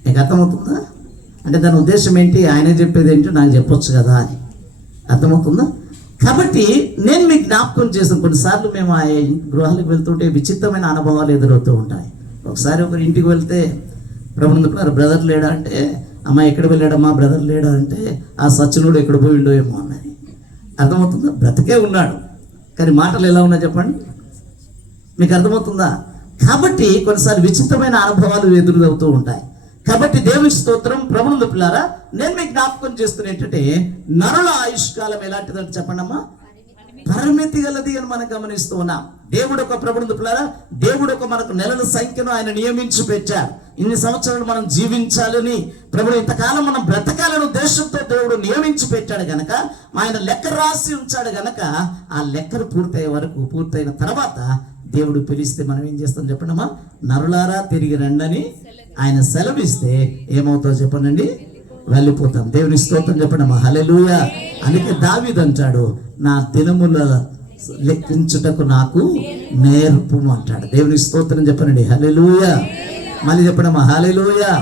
నీకు అర్థమవుతుందా అంటే దాని ఉద్దేశం ఏంటి? ఆయనే చెప్పేది ఏంటో నాకు చెప్పొచ్చు కదా అని. అర్థమవుతుందా? కాబట్టి నేను మీకు జ్ఞాపకం చేస్తాను, కొన్నిసార్లు మేము ఆ గృహాలకు వెళ్తుంటే విచిత్రమైన అనుభవాలు ఎదురవుతూ ఉంటాయి. ఒకసారి ఒకరి ఇంటికి వెళ్తే ప్రభుత్వ బ్రదర్ లేడా అంటే, అమ్మ ఎక్కడ వెళ్ళాడమ్మా బ్రదర్ లేడా అంటే, ఆ సచ్చినుడు ఎక్కడ పోయిండో ఏమో అన్నది. అర్థమవుతుందా? బ్రతికే ఉన్నాడు కానీ మాటలు ఎలా ఉన్నాయి చెప్పండి, మీకు అర్థమవుతుందా? కాబట్టి కొన్నిసార్లు విచిత్రమైన అనుభవాలు ఎదురవుతూ ఉంటాయి. కాబట్టి దేవుని స్తోత్రం. ప్రభువుల పిల్లారా, నేను మీకు జ్ఞాపకం చేస్తున్నా ఏంటంటే, నరుల ఆయుష్కాలం ఎలాంటిదంటే చెప్పండమ్మా, పరిమితి గలది అని మనం గమనిస్తూ ఉన్నాం. దేవుడు ఒక ప్రభువుల పిల్లారా, దేవుడు ఒక మనకు నెలల సంఖ్యను ఆయన నియమించి పెట్టారు. ఇన్ని సంవత్సరాలు మనం జీవించాలని, ప్రభువు ఇంతకాలం మనం బ్రతకాలని ఉద్దేశంతో దేవుడు నియమించి పెట్టాడు గనక, ఆయన లెక్క రాసి ఉంచాడు గనక, ఆ లెక్కలు పూర్తయిన తర్వాత దేవుడు పిలిస్తే మనం ఏం చేస్తాం చెప్పండమ్మా, నరులారా తిరిగి రండని ఆయన సెలవిస్తే ఏమవుతుందో చెప్పనండి, వెళ్ళిపోతాం. దేవుని స్తోత్రం చెప్పండమ్మా, హల్లెలూయా. అందుకే దావీదు అంటాడు, నా దినముల లెక్కించుటకు నాకు నేర్పు అంటాడు. దేవుని స్తోత్రం చెప్పనండి, హల్లెలూయా. మళ్ళీ చెప్పడమ్మా, హల్లెలూయా.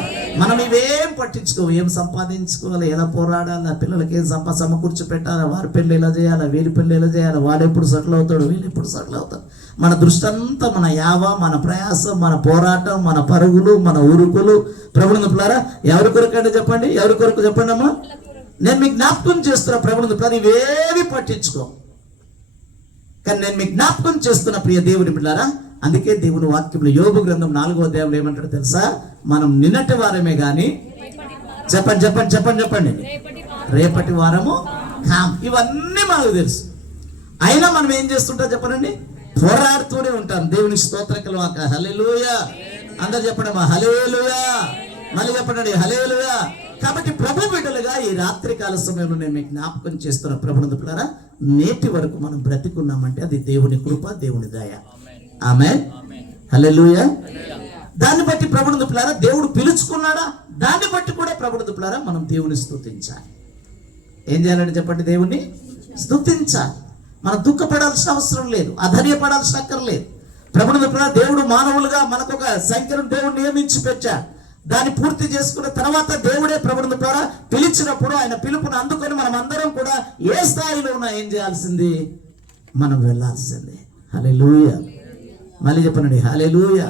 మనం ఇవేం పట్టించుకోవు, ఏం సంపాదించుకోవాలి, ఎలా పోరాడాలి, పిల్లలకి ఏం సమకూర్చి పెట్టాలి, వారి పెళ్ళి ఎలా చేయాలి, వీరి పెళ్ళి ఎలా చేయాలి, వాడు ఎప్పుడు సెటిల్ అవుతాడు, వీళ్ళు ఎప్పుడు సెటిల్ అవుతారు. మన దృష్టి అంతా మన యావ, మన ప్రయాసం, మన పోరాటం, మన పరుగులు, మన ఉరుకులు. ప్రభువుని పిల్లారా, ఎవరి కొరకు అంటే చెప్పండి, ఎవరి కొరకు చెప్పండి అమ్మా. నేను మీకు జ్ఞాపకం చేస్తున్నా ప్రభువుని పిల్లారా, ఇవేవి పట్టించుకో. కానీ నేను మీకు జ్ఞాపకం చేస్తున్న ప్రియ దేవుని పిల్లారా, అందుకే దేవుని వాక్యంలో యోబు గ్రంథం 4వ అధ్యాయంలో ఏమంటాడో తెలుసా, మనం నిన్నటి వారమే గాని చెప్పండి రేపటి వారము కాం. ఇవన్నీ మనకు తెలుసు. అయినా మనం ఏం చేస్తుంటాం చెప్పనండి, పోరాడుతూనే ఉంటాం. దేవుని స్తోత్రం, హల్లెలూయా. అందరు చెప్పండి హల్లెలూయా. మళ్ళీ చెప్పండి హల్లెలూయా. కాబట్టి ప్రభు బిడ్డలుగా ఈ రాత్రి కాల సమయంలో నేను మీకు జ్ఞాపకం చేస్తున్న ప్రభువుని పిల్లారా, నేటి వరకు మనం బ్రతికున్నామంటే అది దేవుని కృప, దేవుని దయ. ఆమేన్, హల్లెలూయా. దాన్ని బట్టి ప్రభువుని పిల్లారా, దేవుడు పిలుచుకున్నాడా, దాన్ని బట్టి కూడా ప్రభువుని పిల్లారా మనం దేవుని స్తుతించాలి. ఏం చేయాలంటే చెప్పండి, దేవుని స్తుతించాలి. మనం దుఃఖపడాల్సిన అవసరం లేదు, అధైర్యపడాల్సిన అక్కర్లేదు. ప్రభువుని పిల్లారా, దేవుడు మానవులుగా మనకు ఒక సంఖ్యను దేవుడు నియమించి పెట్టాడు. దాన్ని పూర్తి చేసుకున్న తర్వాత దేవుడే ప్రభువుని ద్వారా పిలిచినప్పుడు ఆయన పిలుపుని అందుకొని మనం అందరం కూడా ఏ స్థాయిలో ఉన్నా ఏం చేయాల్సింది, మనం వెళ్ళాల్సిందే. హల్లెలూయా. మళ్ళీ చెప్పండి హల్లెలూయా.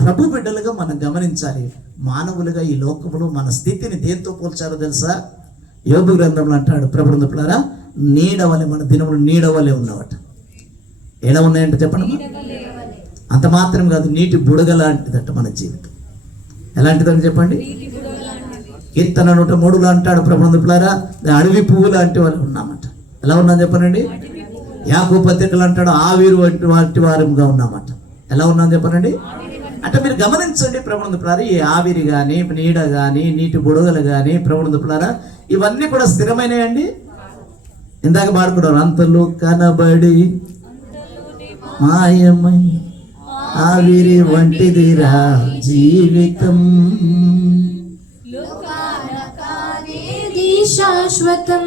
ప్రభు బిడ్డలుగా మనం గమనించాలి, మానవులుగా ఈ లోకంలో మన స్థితిని దేంతో పోల్చారో తెలుసా? యోబు గ్రంథంలో అంటాడు ప్రభువుని ద్వారా, నీడవలే మన దినములు నీడవలే ఉన్నవట. ఎలా ఉన్నాయంటే చెప్పండి, అంత మాత్రం కాదు, నీటి బుడగ లాంటిదట మన జీవితం. ఎలాంటిదని చెప్పండి, కీర్తన 103లో అంటాడు ప్రభువుని ద్వారా, అడవి పువ్వు లాంటి వాళ్ళు ఉన్నామట. ఎలా ఉన్నాం చెప్పనండి, యాకోబు పత్రికలు అంటాడు, ఆవిరి వంటి వారంగా ఉన్నామట. ఎలా ఉన్నాం చెప్పనండి. అంటే మీరు గమనించండి ప్రభువుని ద్వారా, ఈ ఆవిరి కానీ, నీడ కానీ, నీటి బుడగలు కానీ ప్రభువుని ద్వారా ఇవన్నీ కూడా స్థిరమైనయండి. ఇందాక పాడుకున్నారు, అంతలో కనబడి మాయమై ఆవిరి వంటిదిరా జీవితం, శాశ్వతం.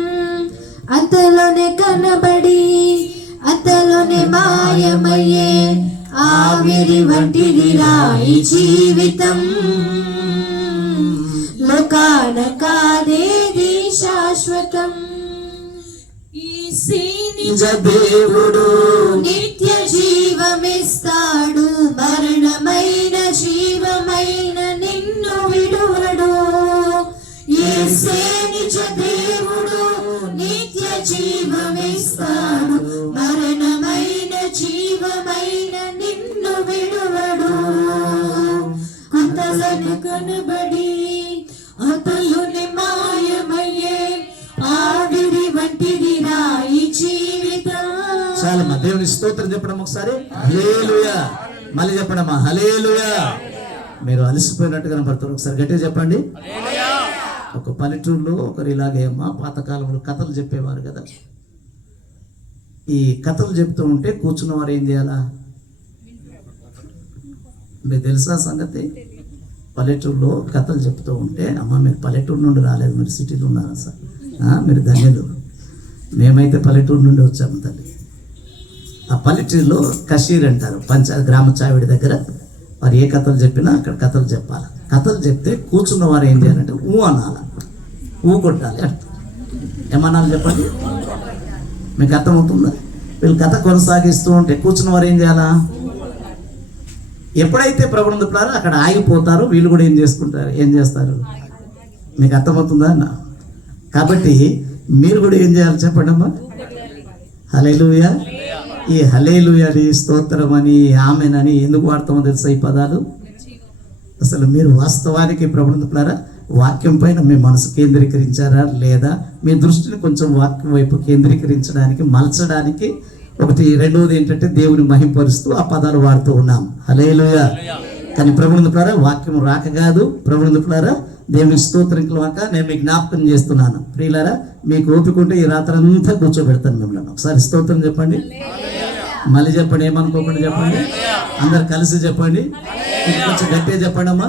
అంతలోనే కనబడి అంతలోనే మాయమయ్యే ఆవిరి వంటిదిరా ఈ జీవితం, లోకాన కాదేది శాశ్వతం. నిజ దేవుడు నిత్య జీవమిస్తాడు, మరణమైన జీవమైన నిన్ను విడువడు. యేసే నిజ దేవుడు నిత్య జీవమిస్తాడు, మరణమైన జీవమైన నిన్ను విడువడు. అంతలోనే కనబడి అంతలోనే మాయమయ్యే ఆవిరి వంటిది ఈ జీవితం. చాలమ్మా, దేవుని స్తోత్రం చెప్పడం ఒకసారి, హల్లెలూయా. మళ్ళీ చెప్పడమ్మా హల్లెలూయా. మీరు అలసిపోయినట్టు కనపడుతున్నారు, ఒకసారి గట్టిగా చెప్పండి. ఒక పల్లెటూరులో ఒకరు ఇలాగే అమ్మా, పాతకాలంలో కథలు చెప్పేవారు కదా. ఈ కథలు చెప్తూ ఉంటే కూర్చున్న వారు ఏం చేయాలా, మీకు తెలుసా సంగతి? పల్లెటూరులో కథలు చెప్తూ ఉంటే, అమ్మ మీరు పల్లెటూరు నుండి రాలేదు, మీరు సిటీలో ఉన్నారా సార్, మీరు ధన్యులు, మేమైతే పల్లెటూరు నుండి వచ్చాము తల్లి. ఆ పల్లెటూరులో కషీర్ అంటారు, గ్రామ చావిడి దగ్గర. వారు ఏ కథలు చెప్పినా అక్కడ కథలు చెప్పాలి. కథలు చెప్తే కూర్చున్న వారు ఏం చేయాలంటే ఊ అనాలి, ఊ కొట్టాలి. ఏమనాలి చెప్పండి, మీకు అర్థమవుతుందా? వీళ్ళు కథ కొనసాగిస్తూ ఉంటే కూర్చున్న వారు ఏం చేయాలా? ఎప్పుడైతే ప్రభునందు పిల్లారో అక్కడ ఆగిపోతారో వీళ్ళు కూడా ఏం చేస్తారు? మీకు అర్థమవుతుందా అన్న? కాబట్టి మీరు కూడా ఏం చేయాలి చెప్పండి అమ్మా. హల్లెలూయా. ఈ హల్లెలూయా అని, స్తోత్రం అని, ఆమెనని ఎందుకు వాడతామో తెలుసా ఈ పదాలు? అసలు మీరు వాస్తవానికి ప్రభునందు పిల్లారా వాక్యం పైన మీ మనసు కేంద్రీకరించారా లేదా? మీ దృష్టిని కొంచెం వాక్యం వైపు కేంద్రీకరించడానికి, మలచడానికి, ఒకటి. రెండవది ఏంటంటే దేవుని మహింపరుస్తూ ఆ పదాలు వాడుతూ ఉన్నాం. హల్లెలూయా. కానీ ప్రభునందు పిల్లారా వాక్యం రాక కాదు. ప్రభునందు పిల్లారా దేవుని స్తోత్రం కాక నేను మీకు జ్ఞాపకం చేస్తున్నాను. ప్రియులారా మీకు ఓపిక ఉంటే ఈ రాత్రి అంతా కూర్చోబెడతాను మిమ్మల్ని. ఒకసారి స్తోత్రం చెప్పండి, మళ్ళీ చెప్పండి, ఏమనుకోకుండా చెప్పండి, అందరు కలిసి చెప్పండి, కొంచెం గట్టిగా చెప్పండి అమ్మా.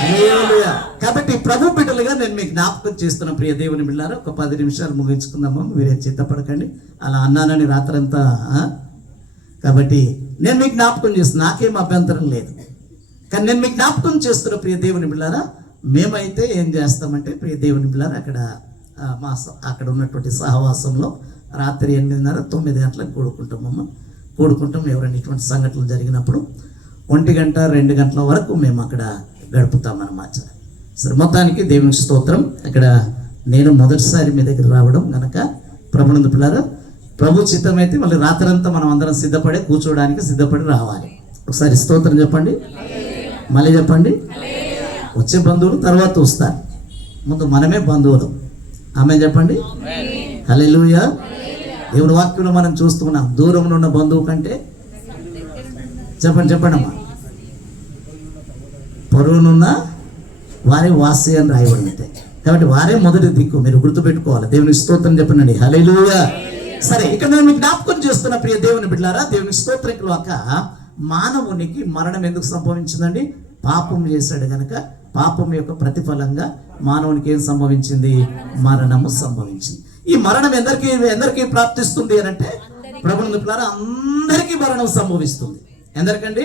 హల్లెలూయా. కాబట్టి ప్రభు బిడ్డలుగా నేను మీకు జ్ఞాపకం చేస్తున్న ప్రియ దేవుని బిడ్డలారా ఒక 10 నిమిషాలు ముగించుకుందామా. మీరే చిత్తపడకండి, అలా అన్నానని రాత్రంతా. కాబట్టి నేను మీకు జ్ఞాపకం చేస్తున్నా, నాకేం అభ్యంతరం లేదు. కానీ నేను మీకు జ్ఞాపకం చేస్తున్న ప్రియ దేవుని బిడ్డలారా మేమైతే ఏం చేస్తామంటే ప్రియ దేవుని బిడ్డలారా అక్కడ ఉన్నటువంటి సహవాసంలో రాత్రి 8:30-9 గంటలకు కూడుకుంటాం. ఎవరైనా ఇటువంటి సంఘటనలు జరిగినప్పుడు 1 గంట 2 గంటల వరకు మేము అక్కడ గడుపుతామన్నమాట. సరే, మొత్తానికి దేవునికి స్తోత్రం. ఇక్కడ నేను మొదటిసారి మీ దగ్గర రావడం కనుక ప్రభునందు పిల్లారా ప్రభు చిత్తమైతే మళ్ళీ రాత్రంతా మనం అందరం కూర్చోడానికి సిద్ధపడి రావాలి. ఒకసారి స్తోత్రం చెప్పండి, మళ్ళీ చెప్పండి. వచ్చే బంధువులు తర్వాత వస్తారు, ముందు మనమే బంధువులు. ఆమె చెప్పండి. హల్లెలూయా. దేవుని వాక్యంలో మనం చూస్తున్నాం, దూరంలో ఉన్న బంధువు కంటే చెప్పండి అమ్మా, పొరుగునున్న వారే వాసి అని రాయబడితే. కాబట్టి వారే మొదటి దిక్కు, మీరు గుర్తుపెట్టుకోవాలి. దేవుని స్తోత్రం చెప్పండి. హల్లెలూయా. సరే, ఇక్కడ నేను మీకు జ్ఞాపకం చేస్తున్న ప్రియ దేవుని బిడ్డలారా దేవుని స్తోత్రం కాక మానవునికి మరణం ఎందుకు సంభవించిందండి? పాపం చేశాడు కనుక పాపం యొక్క ప్రతిఫలంగా మానవునికి ఏం సంభవించింది? మరణము సంభవించింది. ఈ మరణం ఎందరికీ ప్రాప్తిస్తుంది అని అంటే ప్రభునందు పిల్లారా అందరికీ మరణం సంభవిస్తుంది. ఎందరికండి?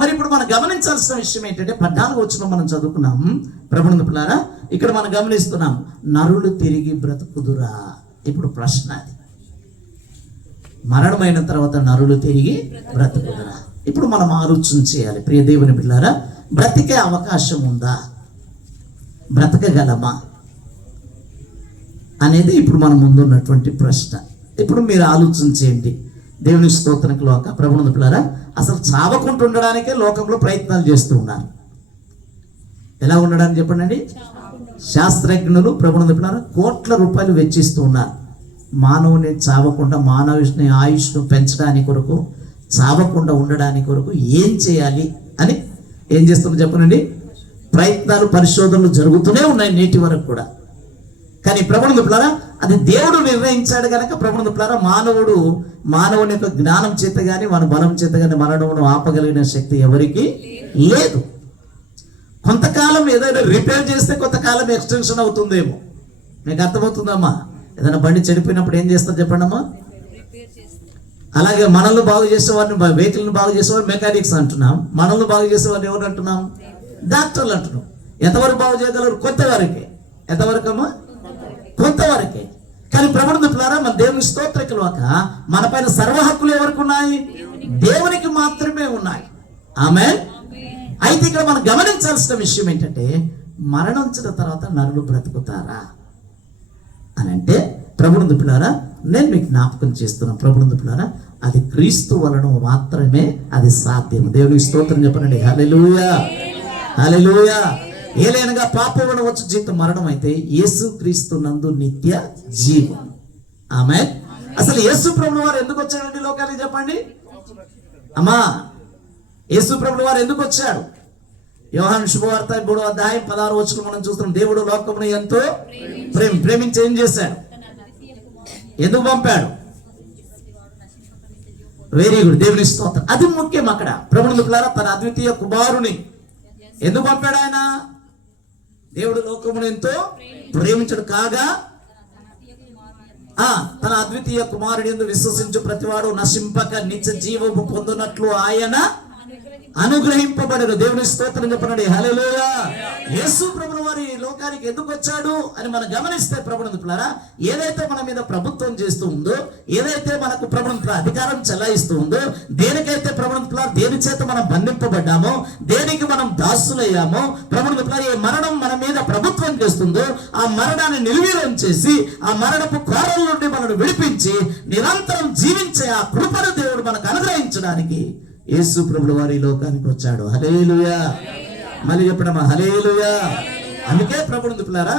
మరి ఇప్పుడు మనం గమనించాల్సిన విషయం ఏంటంటే 14వ వచనం మనం చదువుకున్నాం. ప్రభునందు పిల్లారా ఇక్కడ మనం గమనిస్తున్నాం, నరులు తిరిగి బ్రతుకుదురా. ఇప్పుడు ప్రశ్న అది, మరణమైన తర్వాత నరులు తిరిగి బ్రతుకుదురా. ఇప్పుడు మనం ఆలోచన చేయాలి ప్రియ దేవుని బిడ్డలారా, బ్రతికే అవకాశం ఉందా? బ్రతకగలమా అనేది ఇప్పుడు మన ముందు ఉన్నటువంటి ప్రశ్న. ఇప్పుడు మీరు ఆలోచన చేయండి. దేవుని స్తోత్రం లోక ప్రభునందు పిల్లారా అసలు చావకుండా ఉండడానికే లోకంలో ప్రయత్నాలు చేస్తూ ఉన్నారు. ఎలా ఉండడానికి చెప్పండి. శాస్త్రజ్ఞులు ప్రభునందు పిల్లారా కోట్ల రూపాయలు వెచ్చిస్తూ ఉన్నారు మానవుని చావకుండా, మానవుని ఆయుష్ను పెంచడానికి కొరకు, చావకుండా ఉండడానికి కొరకు ఏం చేయాలి అని ఏం చేస్తున్నారు చెప్పనండి. ప్రయత్నాలు, పరిశోధనలు జరుగుతూనే ఉన్నాయి నేటి వరకు కూడా. కానీ ప్రభునందు పిల్లారా అది దేవుడు నిర్ణయించాడు కనుక ప్రభునందు పిల్లారా మానవుని యొక్క జ్ఞానం చేత గాని మన బలం చేత గాని మరణమును ఆపగలిగిన శక్తి ఎవరికి లేదు. కొంతకాలం ఏదైనా రిపేర్ చేస్తే కొంతకాలం ఎక్స్టెన్షన్ అవుతుందేమో. మీకు అర్థమవుతుందమ్మా? ఏదైనా బండి చెడిపోయినప్పుడు ఏం చేస్తారు చెప్పండి అమ్మా? అలాగే మనల్ని బాగు చేసేవారిని, వెహికల్ని బాగు చేసేవారు మెకానిక్స్ అంటున్నాం. మనల్ని బాగు చేసేవారిని ఎవరు అంటున్నాం? డాక్టర్లు అంటున్నాం. ఎంతవరకు బాగు చేయగలరు? కొంతవరకే. ఎంతవరకు అమ్మా? కొంతవరకే. కానీ ప్రభునందు పిల్లారా మన దేవుని స్తోత్రకులక మన పైన సర్వ హక్కులు ఎవరికి ఉన్నాయి? దేవునికి మాత్రమే ఉన్నాయి. ఆమేన్. అయితే ఇక్కడ మనం గమనించాల్సిన విషయం ఏంటంటే మరణించిన తర్వాత నరులు బ్రతుకుతారా అని అంటే ప్రభునందు పిల్లారా నేను మీకు జ్ఞాపకం చేస్తున్నాను. ప్రభునందు పిల్లారా అది క్రీస్తు వలన మాత్రమే అది సాధ్యం. దేవునికి స్తోత్రం చెప్పండి. హల్లెలూయా, హల్లెలూయా. ఏలైనగా పాపం వలన వచ్చు జీతం మరణం అయితే యేసు క్రీస్తు నందు నిత్య జీవం. ఆమేన్. అసలు యేసు ప్రభువు వారు ఎందుకు వచ్చాడండి లోకానికి చెప్పండి అమ్మా? యేసు ప్రభువు వారు ఎందుకు వచ్చాడు? యోహాను శుభవార్త 3వ అధ్యాయం 16వ వచనం మనం చూస్తున్నాం. దేవుడు లోకమును ఎంతో ప్రేమించి ఏం చేశాడు? ఎందుకు పంపాడు? వెరీ గుడ్, దేవుని స్తోత్రం. అది ముఖ్యం. అక్కడ ప్రభువుని పిల్లారా తన అద్వితీయ కుమారుని ఎందుకు పంపాడు? ఆయన దేవుడు లోకమును ఎంతో ప్రేమించడు కాగా తన అద్వితీయ కుమారుని యందు విశ్వసించు ప్రతివాడు నశింపక నిత్య జీవము పొందునట్లు ఆయన అనుగ్రహింపబడరు. దేవుని స్తోత్రం చెప్పనండి. హల్లెలూయా. యేసు ప్రభువు వారి లోకానికి ఎందుకు వచ్చాడు అని మనం గమనిస్తే ప్రభునందులారా, ఏదైతే మన మీద ప్రభుత్వం చేస్తూ ఉందో, ఏదైతే మనకు ప్రభుత్వ అధికారం చెలాయిస్తూ ఉందో, దేనికైతే ప్రభునందులారా దేని చేత మనం బంధింపబడ్డామో, దేనికి మనం దాసులయ్యామో, ప్రభునందులారా ఏ మరణం మన మీద ప్రభుత్వం చేస్తుందో ఆ మరణాన్ని నిర్వీర్యం చేసి ఆ మరణపు కోరల నుండి మనల్ని విడిపించి నిరంతరం జీవించే ఆ కృపను దేవుడు మనకు అనుగ్రహించడానికి యేసు ప్రభువు వారి లోకానికి వచ్చాడు. హల్లెలూయా. మళ్ళీ చెప్పడమా హల్లెలూయా. అందుకే ప్రభువులారా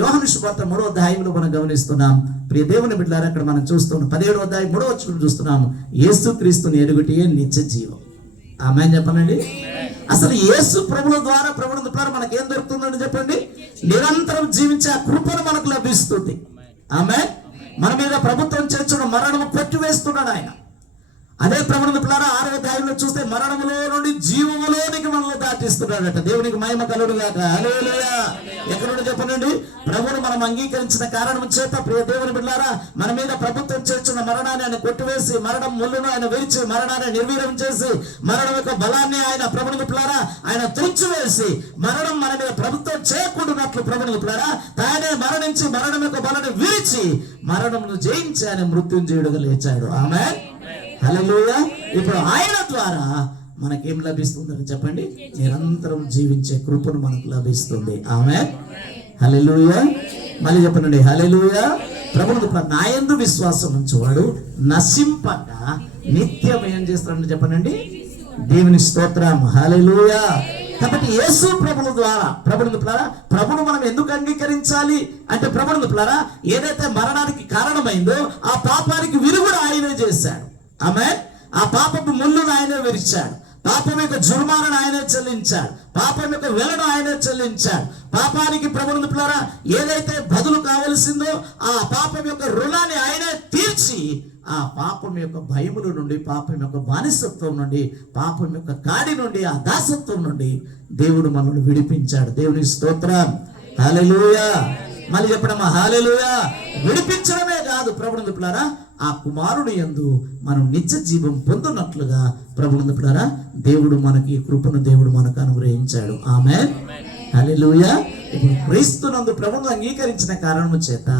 యోహాను సువార్త 3వ అధ్యాయంలో మనం గమనిస్తున్నాం. ప్రియ దేవుని బిడ్డలారా, అక్కడ మనం చూస్తున్నాం 17వ అధ్యాయం 3వ వచనం చూస్తున్నాం. యేసు క్రీస్తుని ఎరుగుటయే నిత్య జీవం. ఆమేన్ చెప్పండి. అసలు యేసు ప్రభువుల ద్వారా ప్రభువులారా మనకి ఏం దొరుకుతుందని చెప్పండి? నిరంతరం జీవించే ఆ కృపను మనకు లభిస్తుంది. ఆమేన్. మన మీద ప్రభుత్వం చేస్తున్న మరణము కొట్టివేస్తున్నాడు ఆయన. అదే ప్రభువులారా 6వ అధ్యాయంలో చూస్తే మరణములో నుండి జీవములోనికి మనల్ని దాటిస్తున్నాడట. దేవునికి మహిమ కలుగును గాక. హల్లెలూయా. ఎక్కడ నుండి చెప్పండి? ప్రభువును మనం అంగీకరించిన కారణం చేత ప్రియ దేవుని బిడ్డలారా మన మీద ప్రభుత్వం చేస్తున్న మరణాన్ని ఆయన కొట్టివేసి, మరణం ముళ్ళును ఆయన విరిచి, మరణాన్ని నిర్వీర్యం చేసి, మరణం యొక్క బలాన్ని ఆయన ప్రభువుని బిడ్డలారా ఆయన తుంచివేసి, మరణం మన మీద ప్రభుత్వం చేయకుండానట్లు ప్రభువుని బిడ్డలారా తానే మరణించి మరణం యొక్క బలాన్ని విరిచి మరణమును జయించి ఆయన మృత్యుంజయుడుగా లేచాడు. ఆమేన్. హల్లెలూయా. ఇప్పుడు ఆయన ద్వారా మనకేం లభిస్తుందని చెప్పండి? నిరంతరం జీవించే కృపను మనకు లభిస్తుంది. ఆమేన్. హల్లెలూయా. మళ్ళీ చెప్పండి హల్లెలూయా. ప్రభువుకు నా యందు విశ్వాసం ఉంచువాడు నశింపక నిత్యం ఏం చేస్తాడని చెప్పండి? దేవుని స్తోత్రం. హల్లెలూయా. కాబట్టి యేసు ప్రభువుల ద్వారా ప్రభువును మనం ఎందుకు అంగీకరించాలి అంటే ప్రభువులారా ఏదైతే మరణానికి కారణమైందో ఆ పాపానికి విరుగుడు ఆయనే చేశాడు. ఆమేన్. ఆ పాపపు ముళ్ళును ఆయనే విరిచాడు. పాపం యొక్క జుర్మాలను ఆయనే చెల్లించాడు. పాపం యొక్క వెలను ఆయనే చెల్లించాడు. పాపానికి ప్రభువులారా ఏదైతే బదులు కావలసిందో ఆ పాపం యొక్క రుణాన్ని ఆయనే తీర్చి ఆ పాపం యొక్క భయముల నుండి, పాపం యొక్క బానిసత్వం నుండి, పాపం యొక్క కాడి నుండి, ఆ దాసత్వం నుండి దేవుడు మనల్ని విడిపించాడు. దేవుని స్తోత్రం. హల్లెలూయా. మళ్ళీ చెప్పడమా హల్లెలూయా. విడిపించడమే కాదు ప్రభువులారా ఆ కుమారుని యందు మనం నిత్య జీవం పొందునట్లుగా ప్రభువులారా దేవుడు మనకి కృపను దేవుడు మనకు అనుగ్రహించాడు. ఆమేన్. హల్లెలూయా. ఇప్పుడు క్రీస్తునందు ప్రభువును అంగీకరించిన కారణము చేత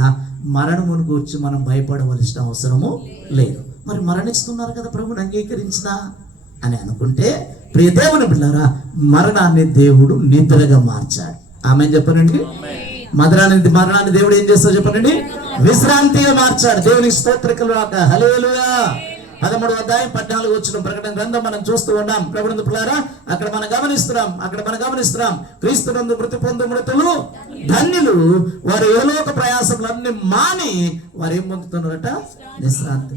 మరణమును గురించి మనం భయపడవలసిన అవసరము లేదు. మరి మరణిస్తున్నారు కదా ప్రభువును అంగీకరించిన అని అనుకుంటే ప్రియ దేవుని బిడ్డలారా మరణాన్ని దేవుడు నిద్రగా మార్చాడు. ఆమేన్ చెప్పనండి. మరణాన్ని దేవుడు ఏం చేస్తాడు చెప్పండి? విశ్రాంతిగా మార్చాడు. దేవునికి స్తోత్రములు గాక. హల్లెలూయా. 13వ అధ్యాయం 14వ వచనం ప్రకటన గ్రంథం మనం చూస్తూ ఉన్నాం. ప్రభువులారా అక్కడ మనం గమనిస్తున్నాం క్రీస్తునందు మృతి పొందు మృతులు ధన్యులు, వారు ఏలోక ప్రయాసములన్నీ మాని వారు ఏం పొందుతున్నారట?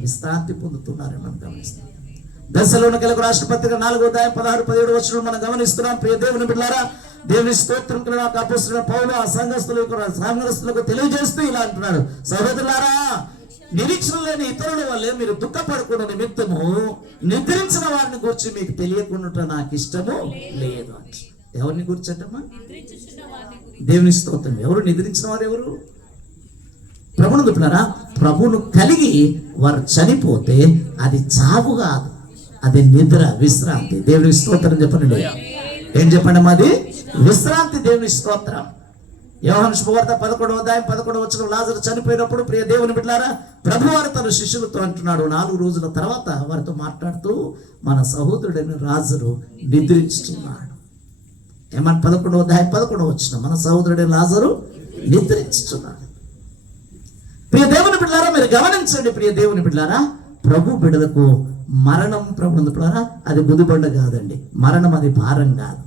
విశ్రాంతి పొందుతున్నారని మనం గమనిస్తున్నాం. దశలోనికలకు రాష్ట్ర పత్రిక 4వ అధ్యాయం 16-17 వచనం మనం గమనిస్తున్నాం. ప్రియ దేవుని బిడ్డలారా దేవుని స్తోత్రం అపోస్తలుడైన పౌలు ఆ సంఘస్థులకు తెలియజేస్తూ ఇలా అంటున్నాడు, సహోదరులారా నిరీక్షణ లేని ఇతరుల వల్లే మీరు దుఃఖపడుకున్న నిమిత్తము నిద్రించిన వారిని గురించి మీకు తెలియకుండా నాకు ఇష్టము లేదు అంట. ఎవరిని గురించి అంటమ్మా? దేవుని స్తోత్రం. ఎవరు నిద్రించిన వారు? ఎవరు? ప్రభువును దుఃఖారా ప్రభువును కలిగి వారు చనిపోతే అది చావు కాదు, అది నిద్ర, విశ్రాంతి. దేవుని స్తోత్రం చెప్పండి. ఏం చెప్పండి అమ్మా? అది విశ్రాంతి. దేవుని స్తోత్రం. యోహాను సువార్త 11వ అధ్యాయం 11వ వచనం లాజరు చనిపోయినప్పుడు ప్రియ దేవుని బిడ్డలారా ప్రభువారు తన శిష్యులతో అంటున్నాడు 4 రోజుల తర్వాత వారితో మాట్లాడుతూ మన సహోదరుడైన లాజరు నిద్రించుతున్నాడు. ఏమని 11వ అధ్యాయం 11వ వచనం మన సహోదరుడైన లాజరు నిద్రించుతున్నాడు. ప్రియ దేవుని బిడ్డలారా మీరు గమనించండి. ప్రియ దేవుని బిడ్డలారా ప్రభు బిడ్డలకు మరణం ప్రభువును బిడ్డలారా అది బుద్ధిబండ కాదండి. మరణం అది భారం కాదు.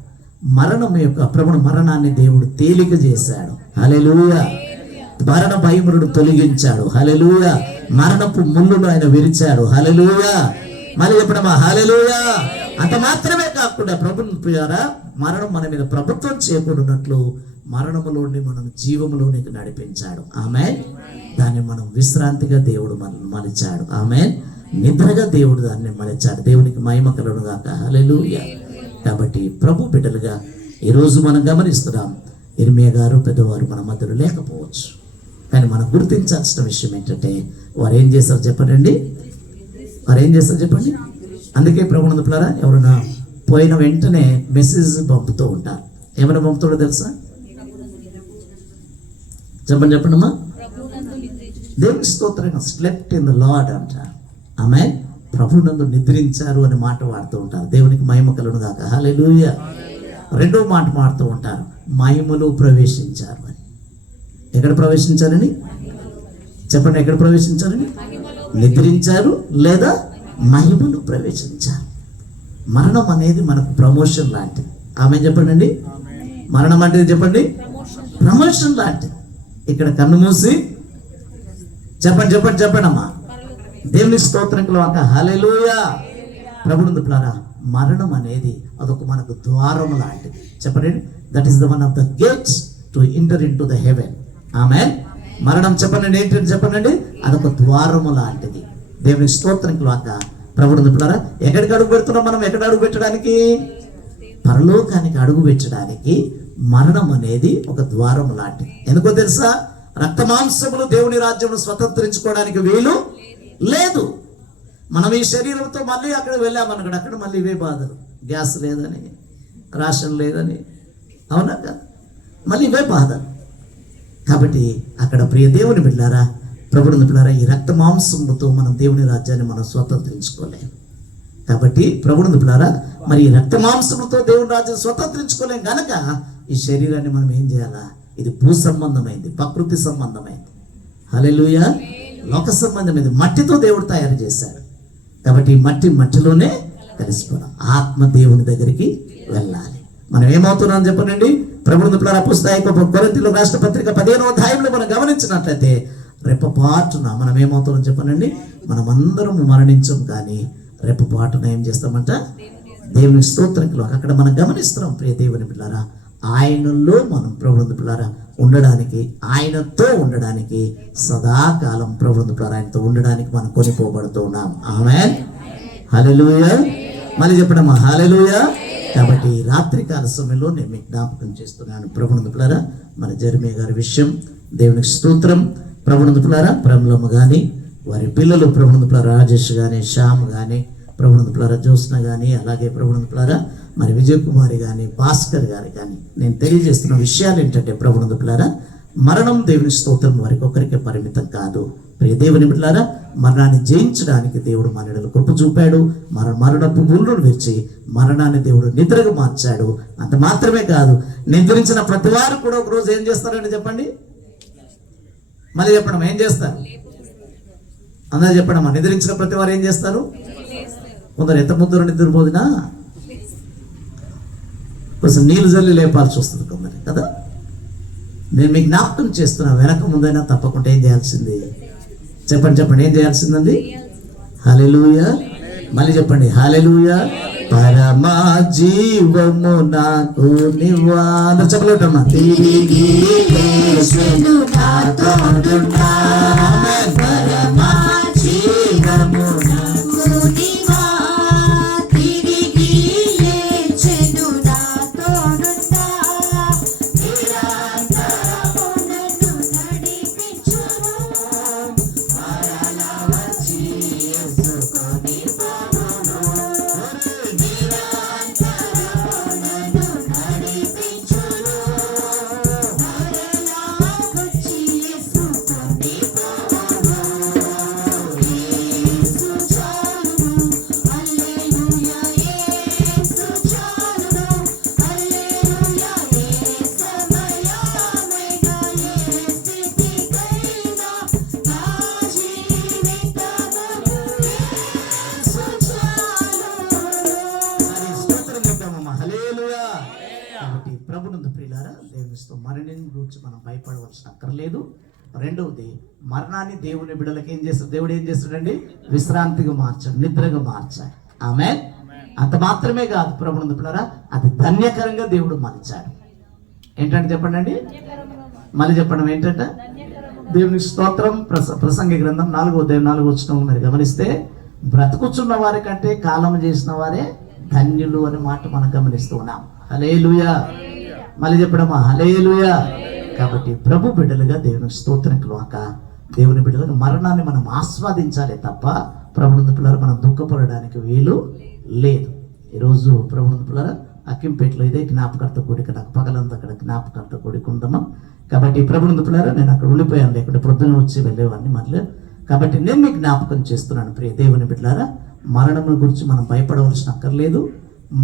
మరణం యొక్క మరణాన్ని దేవుడు తేలిక చేశాడు. హల్లెలూయా. మరణ భయమును తొలగించాడు. హల్లెలూయా. మరణపు ముళ్ళును ఆయన విరిచాడు. హల్లెలూయా. మళ్ళీ చెప్పడమా హల్లెలూయా. అంత మాత్రమే కాకుండా ప్రభువుని ప్రియారా మరణం మన మీద ప్రభుత్వం చేయకూడనట్లు మరణములోని మనం జీవములోనికి నడిపించాడు. ఆమేన్. దాన్ని మనం విశ్రాంతిగా దేవుడు మనల్ని మలిచాడు. ఆమేన్. నిద్రగా దేవుడు దాన్ని మలిచాడు. దేవునికి మహిమ కలుగును గాక. హల్లెలూయా. కాబట్టి ప్రభు బిడ్డలుగా ఈరోజు మనం గమనిస్తున్నాం ఇర్మియా గారు పెద్దవారు మన మధ్యలో లేకపోవచ్చు, కానీ మనం గుర్తించాల్సిన విషయం ఏంటంటే వారు ఏం చేస్తారు చెప్పండి? అందుకే ప్రభువునందులారా ఎవరైనా పోయిన వెంటనే మెసేజ్ పంపుతూ ఉంటారు. ఏమైనా పంపుతాడో తెలుసా? చెప్పండి అమ్మా. దేవుని స్తోత్రంగా స్లెప్ట్ ఇన్ ద లార్డ్ అంటారు. ఆమె ప్రభునందు నిద్రించారు అని మాట వాడుతూ ఉంటారు. దేవునికి మహిమ కలుగును గాక. హల్లెలూయా. రెండో మాట మాడుతూ ఉంటారు, మహిమలో ప్రవేశించారు అని. ఎక్కడ ప్రవేశించారని చెప్పండి, ఎక్కడ ప్రవేశించారని? నిద్రించారు లేదా మహిమలో ప్రవేశించారు. మరణం అనేది మనకు ప్రమోషన్ లాంటిది. ఆమె చెప్పండి. మరణం అంటే చెప్పండి, ప్రమోషన్ లాంటిది. ఇక్కడ కన్ను మూసి చెప్పండి అమ్మా. దేవుని స్తోత్రంలో ఒక హల్లెలూయా. ప్రభునందు ప్రియులారా, మరణం అనేది అదొక మనకు ద్వారం లాంటిది. చెప్పండి, that is the one of the gates to enter into the heaven. Amen. మరణం చెప్పండి ఏంటంటే చెప్పండి, అదొక ద్వారము లాంటిది. దేవుని స్తోత్రంలో ఒక ప్రభునందు ప్రియులారా, ఎక్కడికి అడుగు పెడుతున్నాం మనం? ఎక్కడ అడుగు పెట్టడానికి? పరలోకానికి అడుగు పెట్టడానికి మరణం అనేది ఒక ద్వారం లాంటిది. ఎందుకో తెలుసా? రక్త మాంసములు దేవుని రాజ్యమును స్వతంత్రించుకోవడానికి వీలు లేదు. మనం ఈ శరీరంతో మళ్ళీ అక్కడ వెళ్ళామనుకోండి, అక్కడ మళ్ళీ ఇవే బాధలు. గ్యాస్ లేదని, రేషన్ లేదని, అవునా కదా, మళ్ళీ ఇవే బాధలు. కాబట్టి అక్కడ ప్రియ దేవుని బిడ్డలారా, ప్రభువుని బిడ్డలారా, ఈ రక్త మాంసములతో మనం దేవుని రాజ్యాన్ని మనం స్వతంత్రించుకోలేము. కాబట్టి ప్రభువుని బిడ్డలారా, మరి ఈ రక్త మాంసములతో దేవుని రాజ్యాన్ని స్వతంత్రించుకోలేం కనుక ఈ శరీరాన్ని మనం ఏం చేయాలా? ఇది భూ సంబంధమైంది, ప్రకృతి సంబంధమైంది. హల్లెలూయా. లోక సంబంధమైంది, మట్టితో దేవుడు తయారు చేశాడు. కాబట్టి ఈ మట్టిలోనే కలిసిపోవడం. ఆత్మ దేవుని దగ్గరికి వెళ్ళాలి. మనం ఏమవుతున్నాం చెప్పనండి? ప్రభువుని బిడ్డలారా, కొరింథీయులకు రాసిన పత్రిక 15వ అధ్యాయంలో మనం గమనించినట్లయితే రెప్పపాటున మనం ఏమవుతున్నాం చెప్పనండి? మనం అందరం మరణించం, కానీ రెప్పపాటున ఏం చేస్తామంట? దేవుని స్తోత్రంలో అక్కడ మనం గమనిస్తున్నాం. ప్రియ దేవుని బిడ్డలారా, ఆయనలో మనం ప్రభువుని బిడ్డలారా ఉండడానికి, ఆయనతో ఉండడానికి, సదాకాలం ప్రభువుని బిడ్డలారా ఆయనతో ఉండడానికి మనం కొనిపోబడుతూ ఉన్నాం. ఆమేన్. హల్లెలూయా. మళ్ళీ చెప్పడమ్మా, హల్లెలూయా. కాబట్టి రాత్రికాల సమయంలో నేను మీకు జ్ఞాపకం చేస్తున్నాను ప్రభువుని బిడ్డలారా, మన జెరెమీయా గారి విషయం. దేవునికి స్తోత్రం. ప్రభువుని బిడ్డలారా, ప్రమలమ్మ కానీ వారి పిల్లలు ప్రభువుని బిడ్డలారా, రాజేష్ కానీ, శ్యామ్ కానీ, ప్రభువుని బిడ్డలారా, జ్యోత్స్న కానీ, అలాగే ప్రభువుని బిడ్డలారా మరి విజయ్ కుమారి కానీ, భాస్కర్ గారు కానీ, నేను తెలియజేస్తున్న విషయాలు ఏంటంటే ప్రభువుని బిడ్డలారా, మరణం దేవుని స్తోత్రం వారికి ఒకరికే పరిమితం కాదు. ప్రియ దేవుని బిడ్డలారా, మరణాన్ని జయించడానికి దేవుడు మన ఎడల కృప చూపాడు. మరణపు ముళ్ళును విరిచి మరణాన్ని దేవుడు నిద్రగా మార్చాడు. అంత మాత్రమే కాదు, నిద్రించిన ప్రతి వారు కూడా ఒకరోజు ఏం చేస్తారండి చెప్పండి? మళ్ళీ చెప్పడం, ఏం చేస్తారు? అందరూ చెప్పడమ్మా. నిద్రించిన ప్రతి వారు ఏం చేస్తారు? కొందరు ఎంత ముద్దరు నిద్రపోదినా కొంచెం నీళ్ళు జల్లి లేపాల్సి వస్తుంది కొందరు కదా. నేను మీకు జ్ఞాపకం చేస్తున్నా, వెనక ముందైనా తప్పకుండా ఏం చేయాల్సింది? చెప్పండి ఏం చేయాల్సిందండి? హల్లెలూయా. మళ్ళీ చెప్పండి, హల్లెలూయా. పరమా జీవము నాకు నివ్వా. అందరూ చెప్పలేటమ్మా. తిరిగి యేసును నాతో ఉండునా. పరమా జీవము నాకు నివ్వా. తిరిగి యేసును నాతో ఉండునా. నిరంతరము నన్ను నడిపించును. మరలా వచ్చి యేసుకొని పోవును. నిరంతరము నన్ను నడిపించును. మరలా వచ్చి యేసుకొని పోవును. యేసు చాలును. హల్లెలూయా. యేసు చాలును. హల్లెలూయా. ఏ సమయమైనా, ఏ స్థితికైనా నా జీవితమును యేసు చాలును. అని స్తోత్రం చెప్తామమ్మా. హల్లెలూయా. కాబట్టి ప్రభునందు ప్రియులారా, దేవునితో మరణం గురించి మనం భయపడవలసిన అక్కర్లేదు. రెండవది, మరణాన్ని దేవుని బిడ్డలకు ఏం చేస్తాడు? దేవుడు ఏం చేస్తాడండి? విశ్రాంతిగా మార్చాడు, నిద్రగా మార్చాడు. ఆమేన్. అంత మాత్రమే కాదు ప్రభునందు ప్రియులారా, అది ధన్యకరంగా దేవుడు మార్చాడు. ఏంటంటే చెప్పండి, మళ్ళీ చెప్పడం ఏంటంటే దేవుని స్తోత్రం. ప్రసంగి గ్రంథం 4వ అధ్యాయం 4వ వచనం మరి గమనిస్తే, బ్రతుకుచున్న వారి కంటే కాలం చేసిన వారే ధన్యులు అనే మాట మనం గమనిస్తూ ఉన్నాం. హల్లెలూయా. మళ్ళీ చెప్పడమా, హల్లెలూయా. కాబట్టి ప్రభు బిడ్డలుగా దేవుని స్తోత్రం కలుగాక. దేవుని బిడ్డలుగా మరణాన్ని మనం ఆస్వాదించాలి తప్ప ప్రభువుని పిల్లలు మనం దుఃఖపడడానికి వీలు లేదు. ఈరోజు ప్రభుత్వ అక్కింపేటలో ఇదే జ్ఞాపకార్థ కూడిక, నాకు పగలంతా అక్కడ జ్ఞాపకార్థ కూడిక ఉందమ్మా. కాబట్టి ప్రభుత్వ నేను అక్కడ ఉండిపోయాను, లేకుంటే ప్రొద్దున వచ్చి వెళ్ళేవాడిని మళ్ళీ. కాబట్టి నేను మీకు జ్ఞాపకం చేస్తున్నాను ప్రియ దేవుని బిడ్డలారా, మరణమును గురించి మనం భయపడవలసిన అక్కర్లేదు.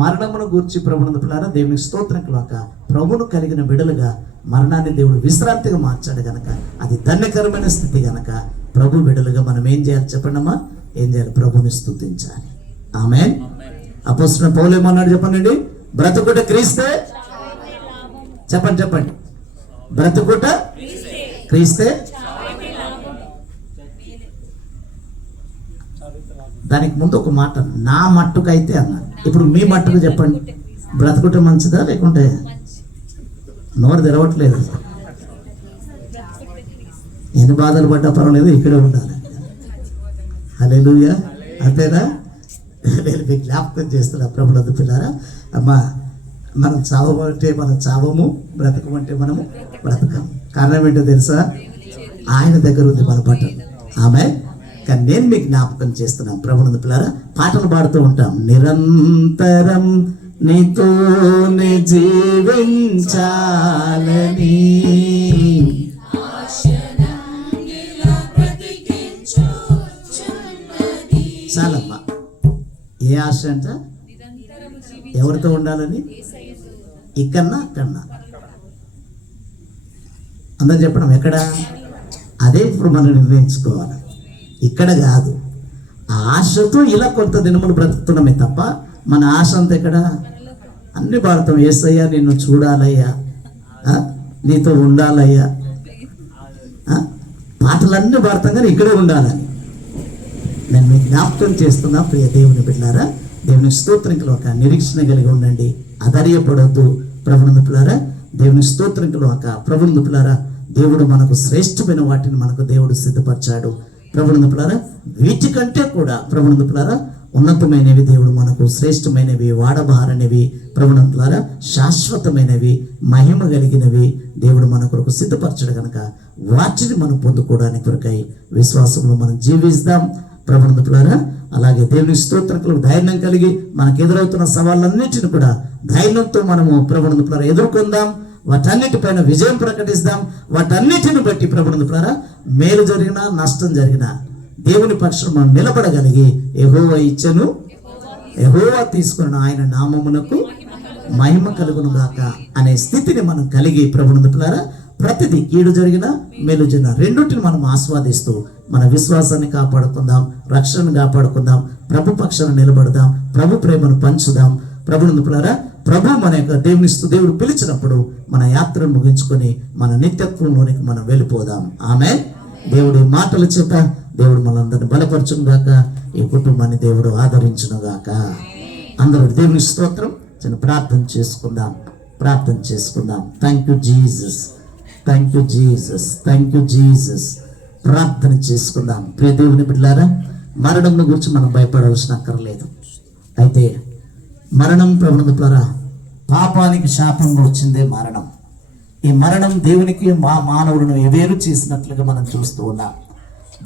మరణమును గురించి ప్రభుత్వ దేవునికి స్తోత్రం కలక ప్రభును కలిగిన బిడలుగా మరణాన్ని దేవుడు విశ్రాంతిగా మార్చాడు గనక అది ధన్యకరమైన స్థితి గనక ప్రభు బిడలుగా మనం ఏం చేయాలి చెప్పండమ్మా? ఏం చేయాలి? ప్రభుని స్తుతించాలి. ఆమేన్. అపోస్తలుడైన పౌలు ఏమన్నాడు చెప్పండి? బ్రతుకుట క్రీస్తే. చెప్పండి. బ్రతుకుట క్రీస్తే, దానికి ముందు ఒక మాట నా మట్టుకైతే అన్నాడు. ఇప్పుడు మీ మట్టుకు చెప్పండి, బ్రతుకుట మంచిదా లేకుంటే? నోరు తెరవట్లేదు. ఎన్ని బాధలు పడ్డా పర్వాలేదు, ఇక్కడే ఉండాలి. హల్లెలూయా. అంతేనా? నేను మీకు జ్ఞాపకం చేస్తున్నా ప్రభునందు పిల్లారా. అమ్మా, మనం చావమంటే మనం చావము, బ్రతకమంటే మనము బ్రతకము. కారణం ఏంటో తెలుసా? ఆయన దగ్గర ఉంది మన బట్టలు. ఆమె. కానీ నేను మీకు జ్ఞాపకం చేస్తున్నాను ప్రభునందు పిల్లారా, పాటలు పాడుతూ ఉంటాం. నిరంతరం నీతోనే జీవించాలని. చాలమ్మా. ఏ ఆశ అంట? ఎవరితో ఉండాలని? ఇక్కడన్నా అక్కడన్నా? అందరూ చెప్పడం ఎక్కడ? అదే ఇప్పుడు మనం నిర్ణయించుకోవాలి. ఇక్కడ కాదు. ఆ ఆశతో ఇలా కొంత దినములు బ్రతుకుతున్నామే తప్ప మన ఆశ అంతా ఎక్కడ? అన్ని పాడతాం. యేసయ్యా నిన్ను చూడాలయ్యా, నీతో ఉండాలయ్యా, పాటలన్నీ పాడతాం కానీ ఇక్కడే ఉండాలని. నేను మీకు జ్ఞాపకం చేస్తున్నా ప్రియ దేవుని బిడ్డలారా, దేవుని స్తోత్రంలో ఒక నిరీక్షణ కలిగి ఉండండి. అధైర్యపడొద్దు ప్రభునందు పిల్లారా. దేవుని స్తోత్రంలో ఒక ప్రభునందు పిల్లారా, దేవుడు మనకు శ్రేష్టమైన వాటిని మనకు దేవుడు సిద్ధపరిచాడు. ప్రభునందు పిల్లారా, వీటికంటే కూడా ప్రభునందు పిల్లారా ఉన్నతమైనవి దేవుడు మనకు శ్రేష్టమైనవి, వాడబారనివి ప్రభునందు పిల్లారా, శాశ్వతమైనవి, మహిమ కలిగినవి దేవుడు మన కొరకు సిద్ధపరచడు కనుక వాటిని మనం పొందుకోవడానికి కొరకై విశ్వాసంలో మనం జీవిస్తాం ప్రభునందు పిల్లారా. అలాగే దేవుని స్తోత్రకులకు ధైర్యం కలిగి మనకు ఎదురవుతున్న సవాళ్ళన్నింటిని కూడా ధైర్యంతో మనము ప్రభునందు పిల్లారా ఎదుర్కొందాం. వాటన్నిటిపైన విజయం ప్రకటిస్తాం. వాటన్నిటిని బట్టి ప్రభునందు పిల్లారా మేలు జరిగినా నష్టం జరిగినా దేవుని పక్షం మనం నిలబడగలిగి యెహోవా ఇచ్చెను యెహోవా తీసుకున్న ఆయన నామమునకు మహిమ కలుగును గాక అనే స్థితిని మనం కలిగి ప్రభునందు పిల్లారా ప్రతిదీ కీడు జరిగినా మేలు జరిగిన రెండింటిని మనం ఆస్వాదిస్తూ మన విశ్వాసాన్ని కాపాడుకుందాం, రక్షణను కాపాడుకుందాం, ప్రభు పక్షాన నిలబడదాం, ప్రభు ప్రేమను పంచుదాం. ప్రభునందు పిల్లారా, ప్రభు మన యొక్క దేవుడు పిలిచినప్పుడు మన యాత్రను ముగించుకొని మన నిత్యత్వంలోనికి మనం వెళ్ళిపోదాం. ఆమేన్. దేవుడి మాటలు చెప్ప దేవుడు మనందరిని బలపరచును గాక, ఈ కుటుంబాన్ని దేవుడు ఆదరించును గాక. అందరూ దేవుని స్తోత్రం. చిన్న ప్రార్థన చేసుకుందాం. Thank you Jesus, thank you Jesus, thank you Jesus. ప్రార్థన చేసుకుందాం. ప్రియ దేవుని బిడ్డలారా, మరణం గురించి మనం భయపడవలసిన అక్కర్లేదు. అయితే మరణం ప్రభునందు ద్వారా పాపానికి శాపంగా వచ్చిందే మరణం. ఈ మరణం దేవునికి మానవులను వేరు చేసినట్లుగా మనం చూస్తూ ఉన్నాం.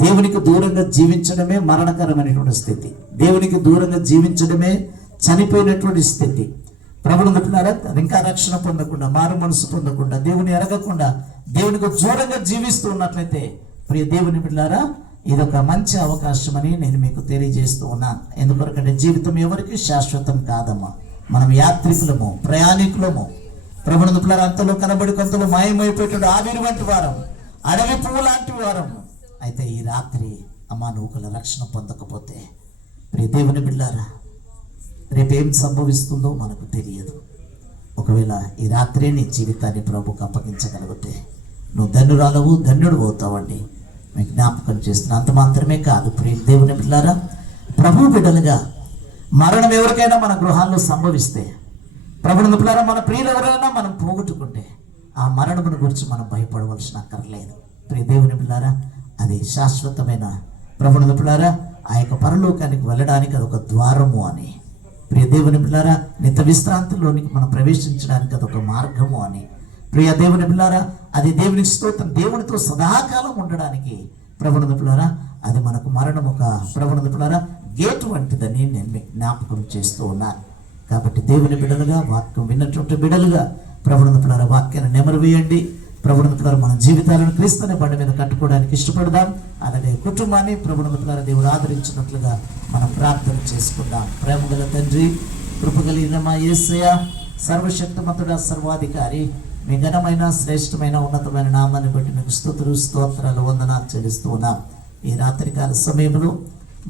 దేవునికి దూరంగా జీవించడమే మరణకరమైనటువంటి స్థితి. దేవునికి దూరంగా జీవించడమే చనిపోయినటువంటి స్థితి. ప్రభునందు పిల్లారా, ఇంకా రక్షణ పొందకుండా, మారు మనసు పొందకుండా, దేవుని ఎరగకుండా దేవునికి దూరంగా జీవిస్తూ ఉన్నట్లయితే ప్రియ దేవుని పిల్లారా, ఇదొక మంచి అవకాశం అని నేను మీకు తెలియజేస్తూ ఉన్నాను. ఎందుకంటే జీవితం ఎవరికి శాశ్వతం కాదమ్మా. మనం యాత్రికులము, ప్రయాణికులము. ప్రభునందు పిల్లారా, అంతలో కనబడి కొంతలో మాయమైపోయేటువంటి ఆవిరి వంటి వారం, అడవి పువ్వు లాంటి వారము. అయితే ఈ రాత్రి అమానవుకుల రక్షణ పొందకపోతే ప్రియ దేవుని బిడ్డలారా, రేపేం సంభవిస్తుందో మనకు తెలియదు. ఒకవేళ ఈ రాత్రే నీ జీవితాన్ని ప్రభుకు అప్పగించగలిగితే నువ్వు ధన్యురాలవు, ధన్యుడు అవుతావండి. మీకు జ్ఞాపకం చేస్తున్నా. అంత మాత్రమే కాదు ప్రియ దేవుని బిడ్డలారా, ప్రభు బిడ్డలుగా మరణం ఎవరికైనా మన గృహాల్లో సంభవిస్తే, ప్రభునందు పిల్లారా మన ప్రియులు ఎవరైనా మనం పోగొట్టుకుంటే ఆ మరణమును గురించి మనం భయపడవలసిన అక్కర్లేదు. ప్రియ దేవుని బిడ్డలారా, అది శాశ్వతమైన ప్రభునందు పిల్లారా ఆ యొక్క పరలోకానికి వెళ్ళడానికి అదొక ద్వారము అని. ప్రియ దేవుని బిడ్డలారా, నిత్య విశ్రాంతిలోనికి మనం ప్రవేశించడానికి అదొక మార్గము అని. ప్రియ దేవుని బిడ్డలారా, అది దేవునికి స్తోత్రం. దేవునితో సదాకాలం ఉండడానికి ప్రభునందు పిల్లారా అది మనకు మరణం ఒక ప్రభునందు పిల్లారా గేటు వంటిదని నేను మీకు జ్ఞాపకం చేస్తూ ఉన్నాను. కాబట్టి దేవుని బిడ్డలుగా, వాక్యం విన్నటువంటి బిడ్డలుగా ప్రభువుని పిల్లల వాక్యాన్ని నెమరు వేయండి. ప్రభువుని పిల్లల మన జీవితాలను క్రీస్తుని బండి మీద కట్టుకోవడానికి ఇష్టపడదాం. అలాగే కుటుంబాన్ని ప్రభువుని పిల్లల దేవుడు ఆదరించినట్లుగా మనం ప్రార్థన చేసుకుందాం. ప్రేమగల తండ్రి, కృపగలిగిన మా యేసయ్య, సర్వశక్తిమంతుడ, సర్వాధికారి, మీ ఘనమైన, శ్రేష్టమైన, ఉన్నతమైన నామాన్ని బట్టి మీకు స్తుతులు, స్తోత్రాలు, వందనాలు చెల్లిస్తూ ఉన్నాం. ఈ రాత్రికాల సమయంలో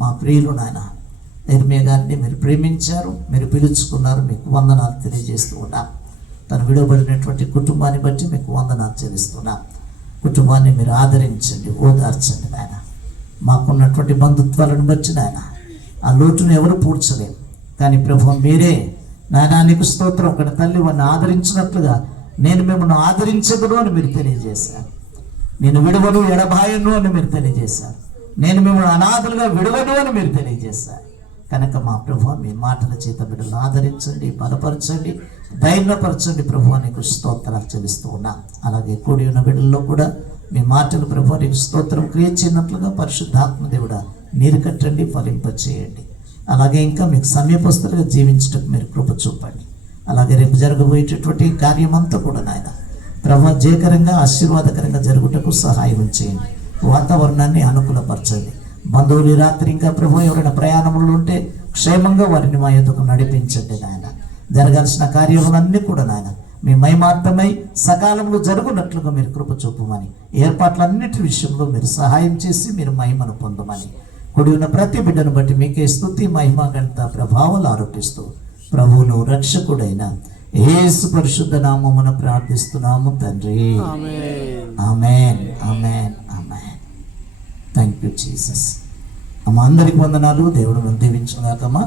మా ప్రియులు నాయన ఇర్మియా గారిని మీరు ప్రేమించారు, మీరు పిలుచుకున్నారు, మీకు వందనాలు తెలియజేస్తూ ఉన్నాం. తను విడవబడినటువంటి కుటుంబాన్ని బట్టి మీకు వందనాలు చెల్లిస్తున్నాం. కుటుంబాన్ని మీరు ఆదరించండి, ఓదార్చండి నాయన. మాకున్నటువంటి బంధుత్వాలను బట్టి నాయన ఆ లోటును ఎవరు పూడ్చలేరు, కానీ ప్రభు మీరే నాయన, నీకు స్తోత్రం. ఒకటి తల్లి వాడిని ఆదరించినట్లుగా నేను మిమ్మల్ని ఆదరించదును అని మీరు తెలియజేశారు. నేను విడవను, ఎడబాయను అని మీరు తెలియజేశారు. నేను మిమ్మల్ని అనాథలుగా విడవను అని మీరు తెలియజేశారు. కనుక మా ప్రభు మీ మాటల చేత బిడ్డలు ఆదరించండి, బలపరచండి, ధైర్యపరచండి. ప్రభు నీకు స్తోత్రాలు చెల్లిస్తూ ఉన్నాం. అలాగే కూడి ఉన్న బిడ్డల్లో కూడా మీ మాటలు ప్రభు నీకు స్తోత్రం క్రియేచినట్లుగా పరిశుద్ధాత్మ దేవుడా నీరు కట్టండి, ఫలింపచేయండి. అలాగే ఇంకా మీకు సమీపస్తులుగా జీవించటకు మీరు కృప చూపండి. అలాగే రేపు జరగబోయేటటువంటి కార్యమంతా కూడా నాయన ప్రభు జయకరంగా, ఆశీర్వాదకరంగా జరుగుటకు సహాయం చేయండి. వాతావరణాన్ని అనుకూలపరచండి. బంధువులు రాత్రి ఇంకా ప్రభు ఎవరైనా ప్రయాణంలో ఉంటే క్షేమంగా వారిని మా యొద్దకు నడిపించండి నాయన. జరగాల్సిన కార్యములన్నీ కూడా నాయన మీ మహిమార్థమై సకాలంలో జరుగునట్లుగా మీరు కృప చూపమని, ఏర్పాట్లన్నిటి విషయంలో మీరు సహాయం చేసి మీరు మహిమను పొందమని, కూడి ఉన్న ప్రతి బిడ్డను బట్టి మీకే స్తుతి, మహిమ, ఘనత, ప్రభావాలు ఆరోపిస్తూ ప్రభువును రక్షకుడైన యేసు పరిశుద్ధ నామమున ప్రార్థిస్తున్నాము తండ్రి. Amen, amen, amen. Thank you Jesus. అమ్మ అందరికి వందనాలు. దేవుడు దీవించుగాకమ్మా.